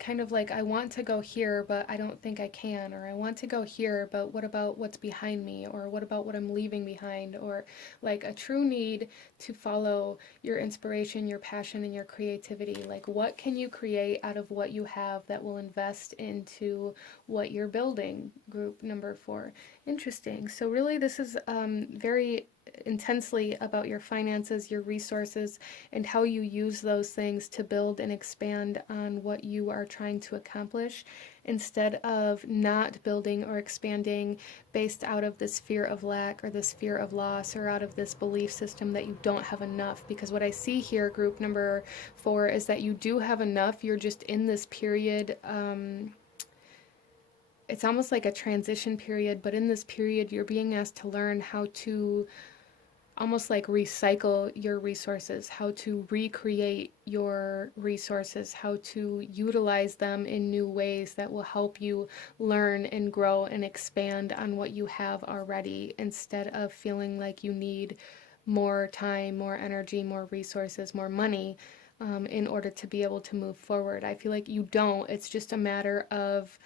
kind of like, I want to go here, but I don't think I can, or I want to go here, but what about what's behind me, or what about what I'm leaving behind, or like a true need to follow your inspiration, your passion, and your creativity. Like, what can you create out of what you have that will invest into what you're building? Group number 4. Interesting. So, really, this is very intensely about your finances, your resources, and how you use those things to build and expand on what you are trying to accomplish, instead of not building or expanding based out of this fear of lack or this fear of loss, or out of this belief system that you don't have enough. Because what I see here, group number 4, is that you do have enough. You're just in this period. It's almost like a transition period, but in this period, you're being asked to learn how to almost like recycle your resources, how to recreate your resources, how to utilize them in new ways that will help you learn and grow and expand on what you have already, instead of feeling like you need more time, more energy, more resources, more money in order to be able to move forward. I feel like you don't. It's just a matter of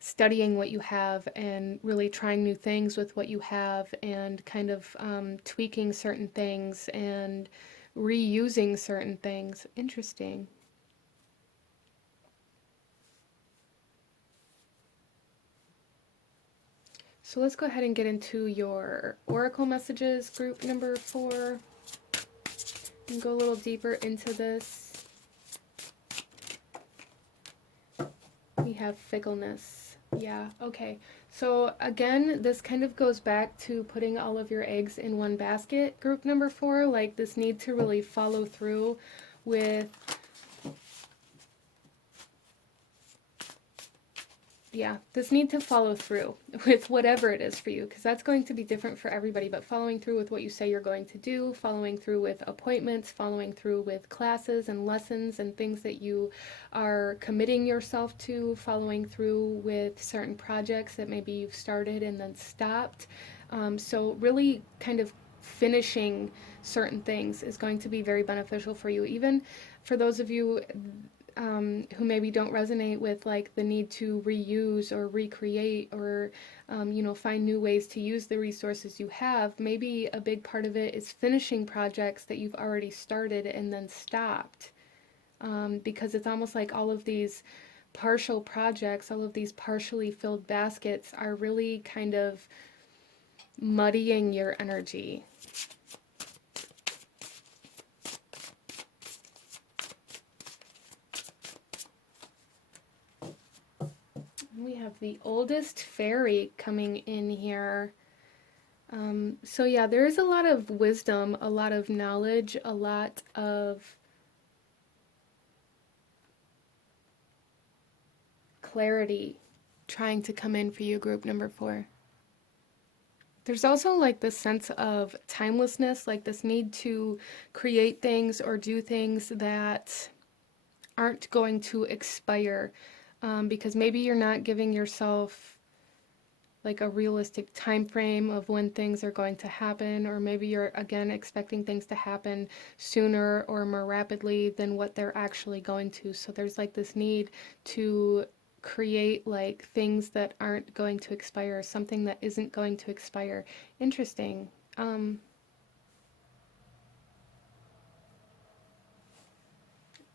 studying what you have and really trying new things with what you have, and kind of tweaking certain things and reusing certain things. Interesting. So let's go ahead and get into your oracle messages, group number 4, and go a little deeper into this. We have fickleness. Yeah, okay. So again, this kind of goes back to putting all of your eggs in one basket, group number 4, like this need to really follow through with, this need to follow through with whatever it is for you, because that's going to be different for everybody, but following through with what you say you're going to do, following through with appointments, following through with classes and lessons and things that you are committing yourself to, following through with certain projects that maybe you've started and then stopped. So really kind of finishing certain things is going to be very beneficial for you. Even for those of you who maybe don't resonate with like the need to reuse or recreate, or find new ways to use the resources you have, maybe a big part of it is finishing projects that you've already started and then stopped, because it's almost like all of these partial projects, all of these partially filled baskets are really kind of muddying your energy. We have the oldest fairy coming in here. So yeah, there is a lot of wisdom, a lot of knowledge, a lot of clarity trying to come in for you, group number 4. There's also like this sense of timelessness, like this need to create things or do things that aren't going to expire, because maybe you're not giving yourself like a realistic time frame of when things are going to happen, or maybe you're again expecting things to happen sooner or more rapidly than what they're actually going to. So there's like this need to create like things that aren't going to expire, something that isn't going to expire. Interesting.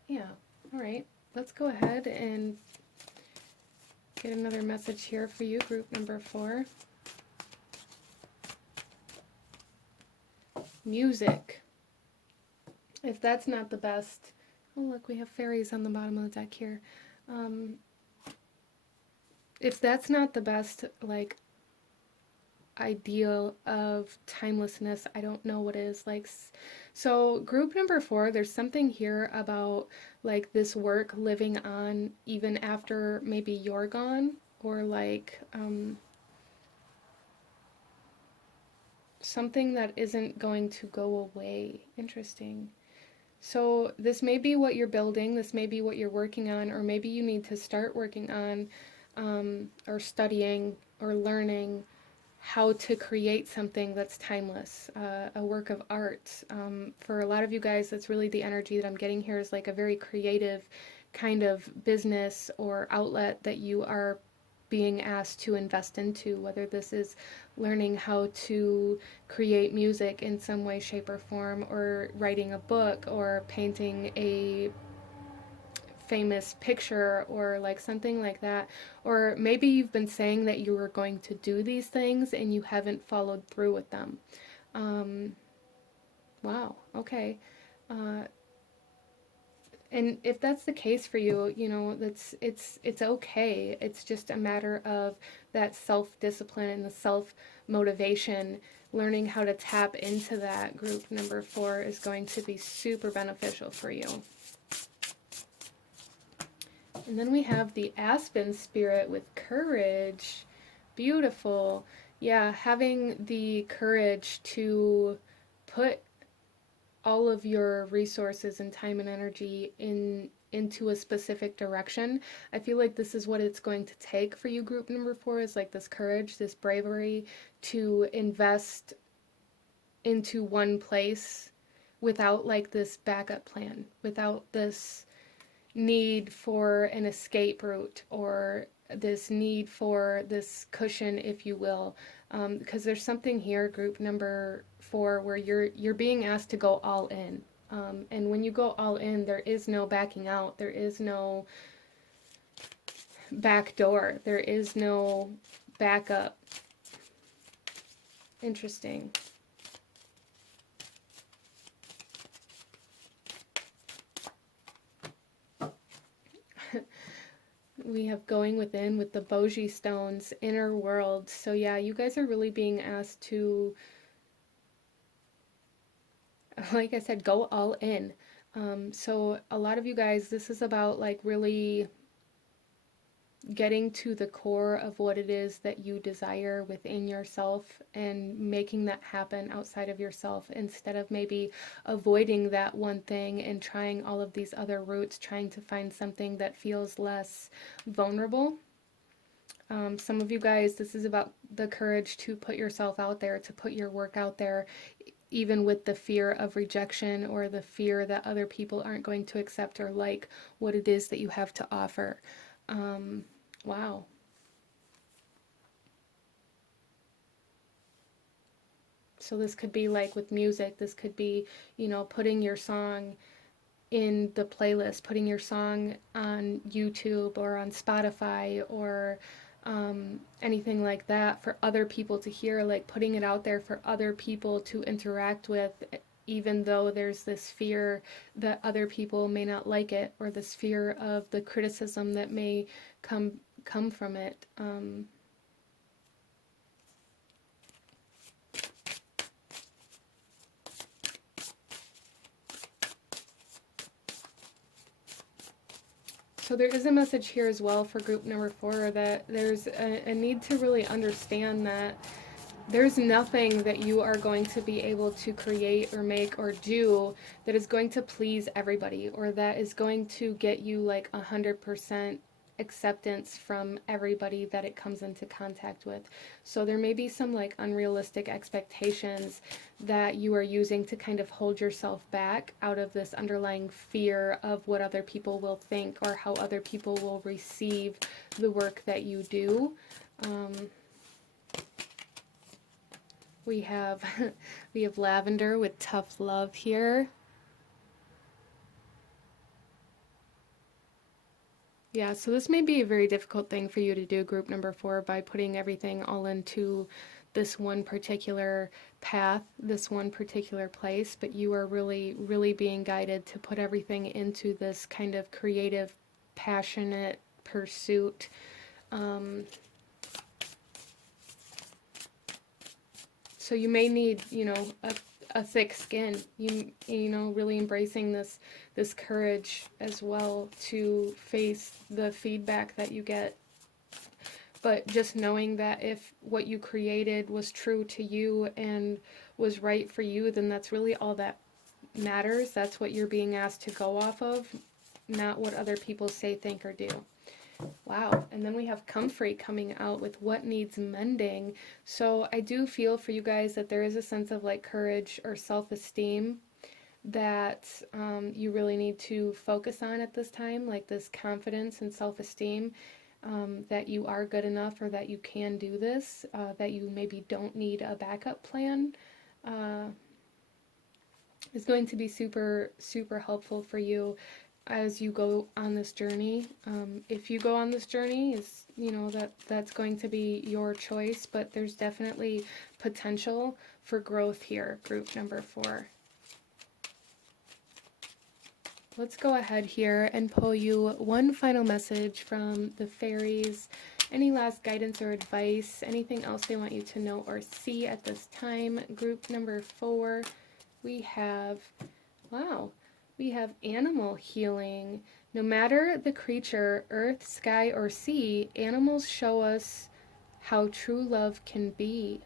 Yeah, all right. Let's go ahead and get another message here for you, group number 4. Music. If that's not the best, oh look, we have fairies on the bottom of the deck here. If that's not the best, like, ideal of timelessness, I don't know what is. Like, so group number 4, there's something here about like this work living on even after maybe you're gone, or like something that isn't going to go away. Interesting. So this may be what you're building, this may be what you're working on, or maybe you need to start working on or studying or learning how to create something that's timeless, a work of art. For a lot of you guys, that's really the energy that I'm getting here, is like a very creative, kind of business or outlet that you are being asked to invest into, whether this is learning how to create music in some way, shape, or form, or writing a book, or painting a famous picture, or like something like that. Or maybe you've been saying that you were going to do these things and you haven't followed through with them. Um, wow, okay. Uh, and if that's the case for you, you know, it's okay. It's just a matter of that self-discipline and the self-motivation. Learning how to tap into that, group number 4, is going to be super beneficial for you. And then we have the Aspen Spirit with courage. Beautiful. Yeah, having the courage to put all of your resources and time and energy into a specific direction. I feel like this is what it's going to take for you, group number 4, is like this courage, this bravery to invest into one place without like this backup plan, without this need for an escape route, or this need for this cushion, if you will, because there's something here, group number 4, where you're being asked to go all in, and when you go all in, there is no backing out, there is no back door, there is no backup. Interesting. We have going within with the Boji stones, inner world. So yeah, you guys are really being asked to, like I said, go all in. So a lot of you guys, this is about like really getting to the core of what it is that you desire within yourself and making that happen outside of yourself, instead of maybe avoiding that one thing and trying all of these other routes, trying to find something that feels less vulnerable. Some of you guys, this is about the courage to put yourself out there, to put your work out there, even with the fear of rejection or the fear that other people aren't going to accept or like what it is that you have to offer. Wow. So this could be like with music, this could be, you know, putting your song in the playlist, putting your song on YouTube or on Spotify, or anything like that for other people to hear, like putting it out there for other people to interact with, even though there's this fear that other people may not like it, or this fear of the criticism that may come from it. So there is a message here as well for group number 4, that there's a need to really understand that there's nothing that you are going to be able to create or make or do that is going to please everybody, or that is going to get you like 100% acceptance from everybody that it comes into contact with. So there may be some like unrealistic expectations that you are using to kind of hold yourself back out of this underlying fear of what other people will think, or how other people will receive the work that you do. We have we have lavender with tough love here. Yeah, so this may be a very difficult thing for you to do, group number 4, by putting everything all into this one particular path, this one particular place, but you are really, really being guided to put everything into this kind of creative, passionate pursuit. So you may need, you know, a thick skin. You know, really embracing this courage as well to face the feedback that you get. But just knowing that if what you created was true to you and was right for you, then that's really all that matters. That's what you're being asked to go off of, not what other people say, think, or do. Wow, and then we have Comfrey coming out with what needs mending. So I do feel for you guys that there is a sense of like courage or self-esteem that you really need to focus on at this time, like this confidence and self-esteem, that you are good enough or that you can do this, that you maybe don't need a backup plan, uh, is going to be super, super helpful for you as you go on this journey. If you go on this journey, is that's going to be your choice, but there's definitely potential for growth here, group number 4. Let's go ahead here and pull you one final message from the fairies. Any last guidance or advice, anything else they want you to know or see at this time? Group number 4, we have, wow, we have animal healing. No matter the creature, earth, sky, or sea, animals show us how true love can be.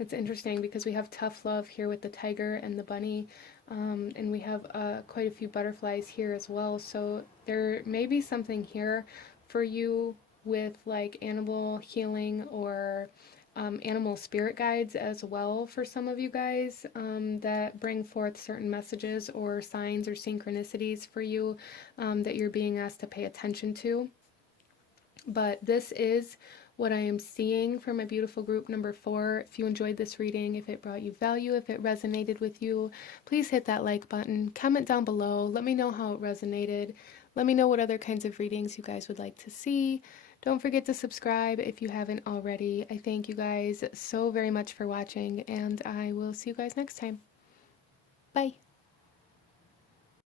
It's interesting because we have tough love here with the tiger and the bunny, and we have quite a few butterflies here as well. So there may be something here for you with like animal healing or animal spirit guides as well for some of you guys, that bring forth certain messages or signs or synchronicities for you, that you're being asked to pay attention to. But this is what I am seeing for my beautiful group number 4. If you enjoyed this reading, if it brought you value, if it resonated with you, please hit that like button, comment down below, let me know how it resonated, let me know what other kinds of readings you guys would like to see. Don't forget to subscribe if you haven't already. I thank you guys so very much for watching, and I will see you guys next time. Bye.